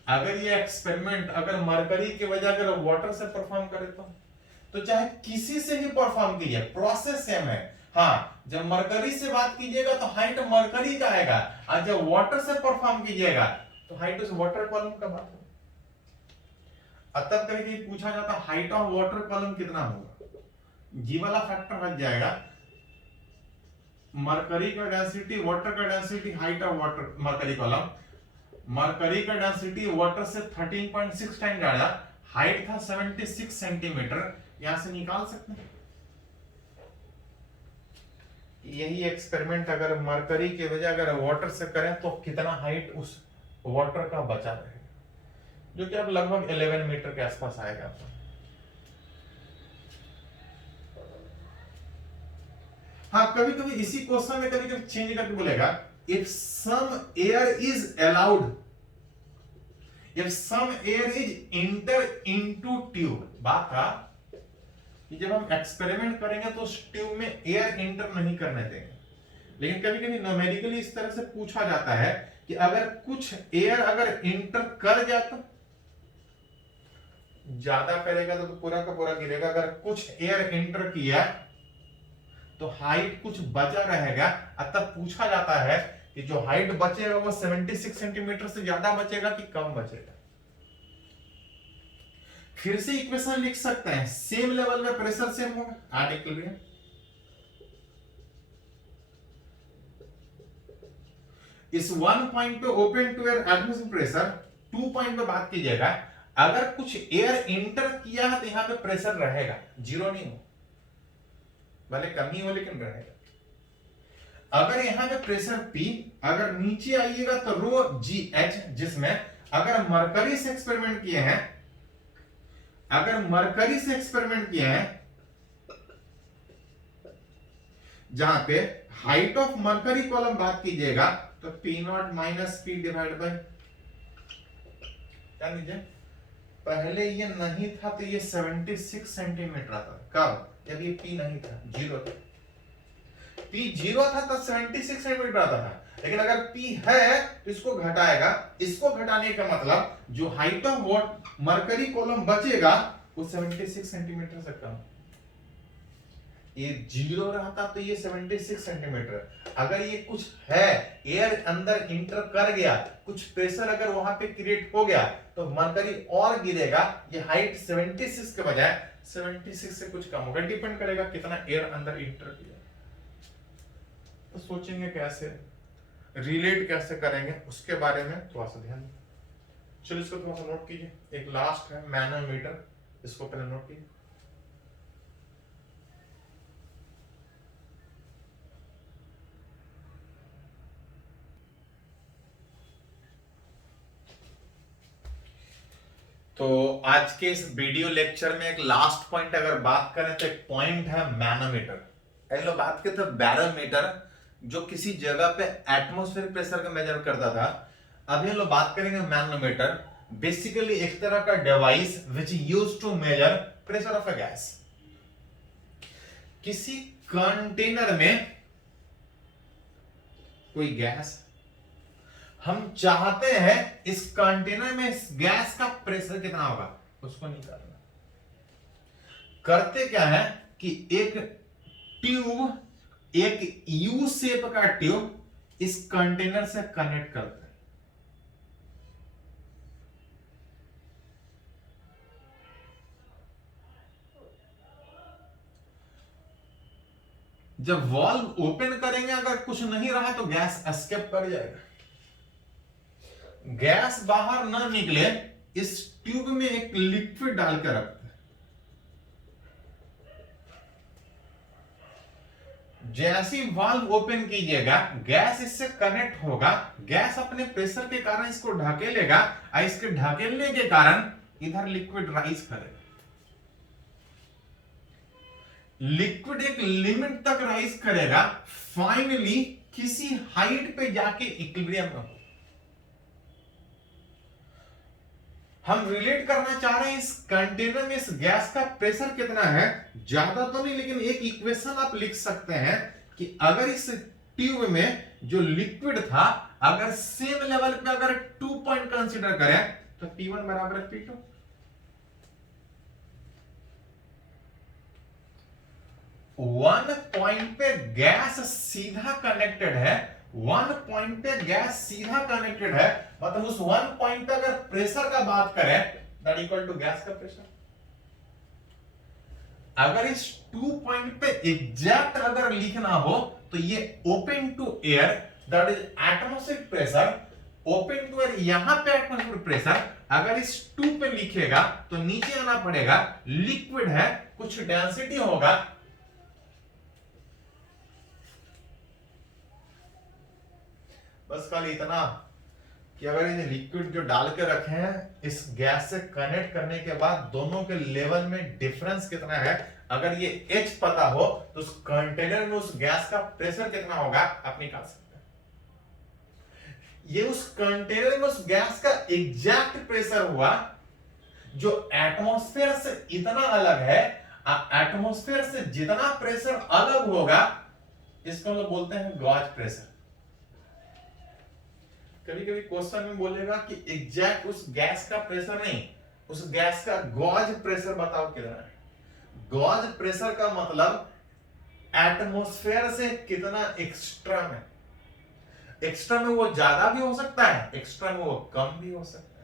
अगर ये एक्सपेरिमेंट अगर मरकरी के वजह अगर वाटर से परफॉर्म करे तो चाहे किसी से ही परफॉर्म कीजिए प्रोसेस सेम है। हाँ, जब मरकरी से बात कीजिएगा तो हाइट मरकरी का आएगा, और जब वाटर से परफॉर्म कीजिएगा तो हाइट उस वाटर कॉलम का बात है। तब कभी पूछा जाता हाइट ऑफ वाटर कॉलम कितना होगा, जी वाला फैक्टर हट जाएगा। मरकरी का डेंसिटी, वाटर का density, height of water mercury column, mercury का डेंसिटी वाटर से 13.6 टाइम ज्यादा, हाइट था 76 सेंटीमीटर, यहां से निकाल सकते हैं। यही एक्सपेरिमेंट अगर मरकरी के वजह अगर वाटर से करें तो कितना हाइट उस वाटर का बचा रहेगा, जो कि अब लगभग 11 मीटर के आसपास आएगा। हाँ, कभी कभी इसी क्वेश्चन में कभी कभी चेंज करके बोलेगा if some air is allowed, if some air is enter into tube. बात था कि जब हम एक्सपेरिमेंट करेंगे तो उस ट्यूब में एयर इंटर नहीं करने देंगे, लेकिन कभी कभी न्यूमेरिकली इस तरह से पूछा जाता है कि अगर कुछ एयर अगर इंटर कर जाए तो ज्यादा करेगा तो पूरा का पूरा गिरेगा, अगर कुछ एयर इंटर किया तो हाइट कुछ बचा रहेगा। तब पूछा जाता है कि जो हाइट बचेगा वो 76 सेंटीमीटर से ज्यादा बचेगा कि कम बचेगा। फिर से इक्वेशन लिख सकते हैं, सेम लेवल में प्रेशर सेम होगा एट इक्विलिब्रियम। इस 1 पॉइंट पे open to air atmospheric pressure, 2 point पे बात कीजिएगा, अगर कुछ एयर इंटर किया है तो यहां पे प्रेशर रहेगा, जीरो नहीं हो, भले कमी हो लेकिन रहेगा। अगर यहां पे प्रेशर P, अगर नीचे आइएगा तो रो जी एच, जिसमें अगर मरकरी से एक्सपेरिमेंट किए हैं, अगर मरकरी से एक्सपेरिमेंट किए हैं जहां पे हाइट ऑफ मरकरी कॉलम बात कीजिएगा तो P not minus P divide by, क्या लीजिए, पहले ये नहीं था तो ये 76 सेंटीमीटर था, कब, जब ये P नहीं था, जीरो था। P जीरो था तब 76 सेंटीमीटर आता था, लेकिन अगर P है तो इसको घटाएगा, इसको घटाने का मतलब जो height of what mercury column बचेगा वो 76 सेंटीमीटर से कम। ये जीरो रहता तो ये 76 सेंटीमीटर, अगर ये कुछ है एयर अंदर इंटर कर गया, कुछ प्रेशर अगर वहां पे क्रिएट हो गया तो मरकरी और गिरेगा, ये हाइट 76 के बजाय 76 से कुछ कम होगा, डिपेंड करेगा कितना एयर अंदर इंटर किया। तो सोचेंगे कैसे रिलेट कैसे करेंगे उसके बारे में थोड़ा सा ध्यान। चलो इसको थोड़ा सा नोट कीजिए, एक लास्ट है मैनोमीटर, इसको पहले नोट कीजिए। तो आज के इस वीडियो लेक्चर में एक लास्ट पॉइंट अगर बात करें तो एक पॉइंट है मैनोमीटर। पहले बात करते थे बैरोमीटर, जो किसी जगह पे एटमॉस्फेरिक प्रेशर का मेजर करता था। अभी हम लोग बात करेंगे मैनोमीटर, बेसिकली एक तरह का device which used to measure pressure of a gas. किसी कंटेनर में कोई गैस, हम चाहते हैं इस कंटेनर में इस गैस का प्रेशर कितना होगा उसको निकालना। करते क्या है कि एक ट्यूब, एक यू शेप का ट्यूब इस कंटेनर से कनेक्ट करते हैं। जब वॉल्व ओपन करेंगे अगर कुछ नहीं रहा तो गैस एस्केप कर जाएगा। गैस बाहर ना निकले इस ट्यूब में एक लिक्विड डाल के रखते हैं। जैसे ही वाल्व ओपन कीजिएगा गैस इससे कनेक्ट होगा, गैस अपने प्रेशर के कारण इसको ढकेलेगा और इसके ढकेलने के कारण इधर लिक्विड राइज करेगा। लिक्विड एक लिमिट तक राइज करेगा, फाइनली किसी हाइट पे जाके इक्विलिब्रियम में हो। हम रिलेट करना चाह रहे हैं इस कंटेनर में इस गैस का प्रेशर कितना है, ज्यादा तो नहीं, लेकिन एक इक्वेशन आप लिख सकते हैं कि अगर इस ट्यूब में जो लिक्विड था अगर सेम लेवल पे अगर 2 पॉइंट कंसीडर करें, तो P1 बराबर है P2। वन पॉइंट पे गैस सीधा कनेक्टेड है, वन पॉइंट पे गैस सीधा कनेक्टेड है, मतलब उस वन पॉइंट पे अगर प्रेशर का बात करें दैट इक्वल टू गैस का प्रेशर। अगर इस 2 पॉइंट पे एग्जैक्ट अगर लिखना हो तो ये open to air that is atmospheric pressure, open to air यहां पे एटमॉस्फेरिक प्रेशर, अगर इस 2 पे लिखेगा तो नीचे आना पड़ेगा, लिक्विड है कुछ डेंसिटी होगा, बस कल इतना कि अगर ये लिक्विड जो डाल के रखे हैं इस गैस से कनेक्ट करने के बाद दोनों के लेवल में डिफरेंस कितना है, अगर ये H पता हो तो उस कंटेनर में उस गैस का प्रेशर कितना होगा आप निकाल सकते हैं। ये उस कंटेनर में उस गैस का एग्जैक्ट प्रेशर हुआ जो एटमॉस्फेयर से इतना अलग है। एटमॉस्फेयर से जितना प्रेशर अलग होगा इसको हम लोग बोलते हैं गॉज प्रेशर। कभी कभी क्वेश्चन में बोलेगा कि एग्जैक्ट उस गैस का प्रेशर नहीं, उस गैस का गॉज प्रेशर बताओ कितना है। गॉज प्रेशर का मतलब एटमॉस्फेयर से कितना एक्स्ट्रा में, एक्स्ट्रा में वो ज्यादा भी हो सकता है, एक्स्ट्रा में वो कम भी हो सकता है।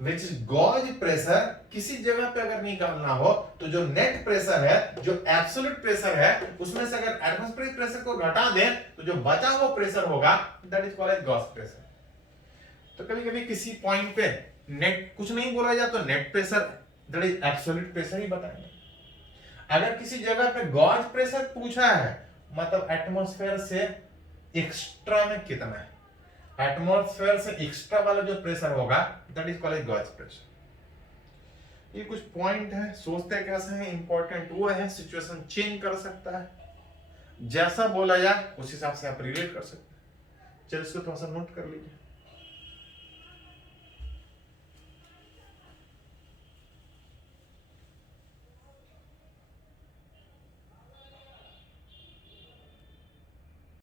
विच इज गॉज प्रेशर किसी जगह पे अगर निकालना हो तो जो नेट प्रेशर है, जो एब्सोल्यूट प्रेशर है, उसमें से अगर एटमॉस्फेरिक प्रेशर को घटा दें तो जो बचा हुआ प्रेशर होगा that is called as gauge pressure. तो कभी कभी किसी पॉइंट पे नेट कुछ नहीं बोला जाए तो net pressure that is absolute pressure ही बताएंगे। अगर किसी जगह पे गॉज प्रेशर पूछा है मतलब एटमॉस्फेयर से एक्स्ट्रा में कितना है, एटमॉस्फेयर से एक्स्ट्रा वाला जो प्रेशर होगा that is called gauge pressure. ये कुछ पॉइंट है, सोचते कैसे हैं, इंपॉर्टेंट वो है, सिचुएशन चेंज कर सकता है, जैसा बोला जाए उस हिसाब से आप रिलेट कर सकते हैं। चलिए इसको थोड़ा सा नोट कर लीजिए।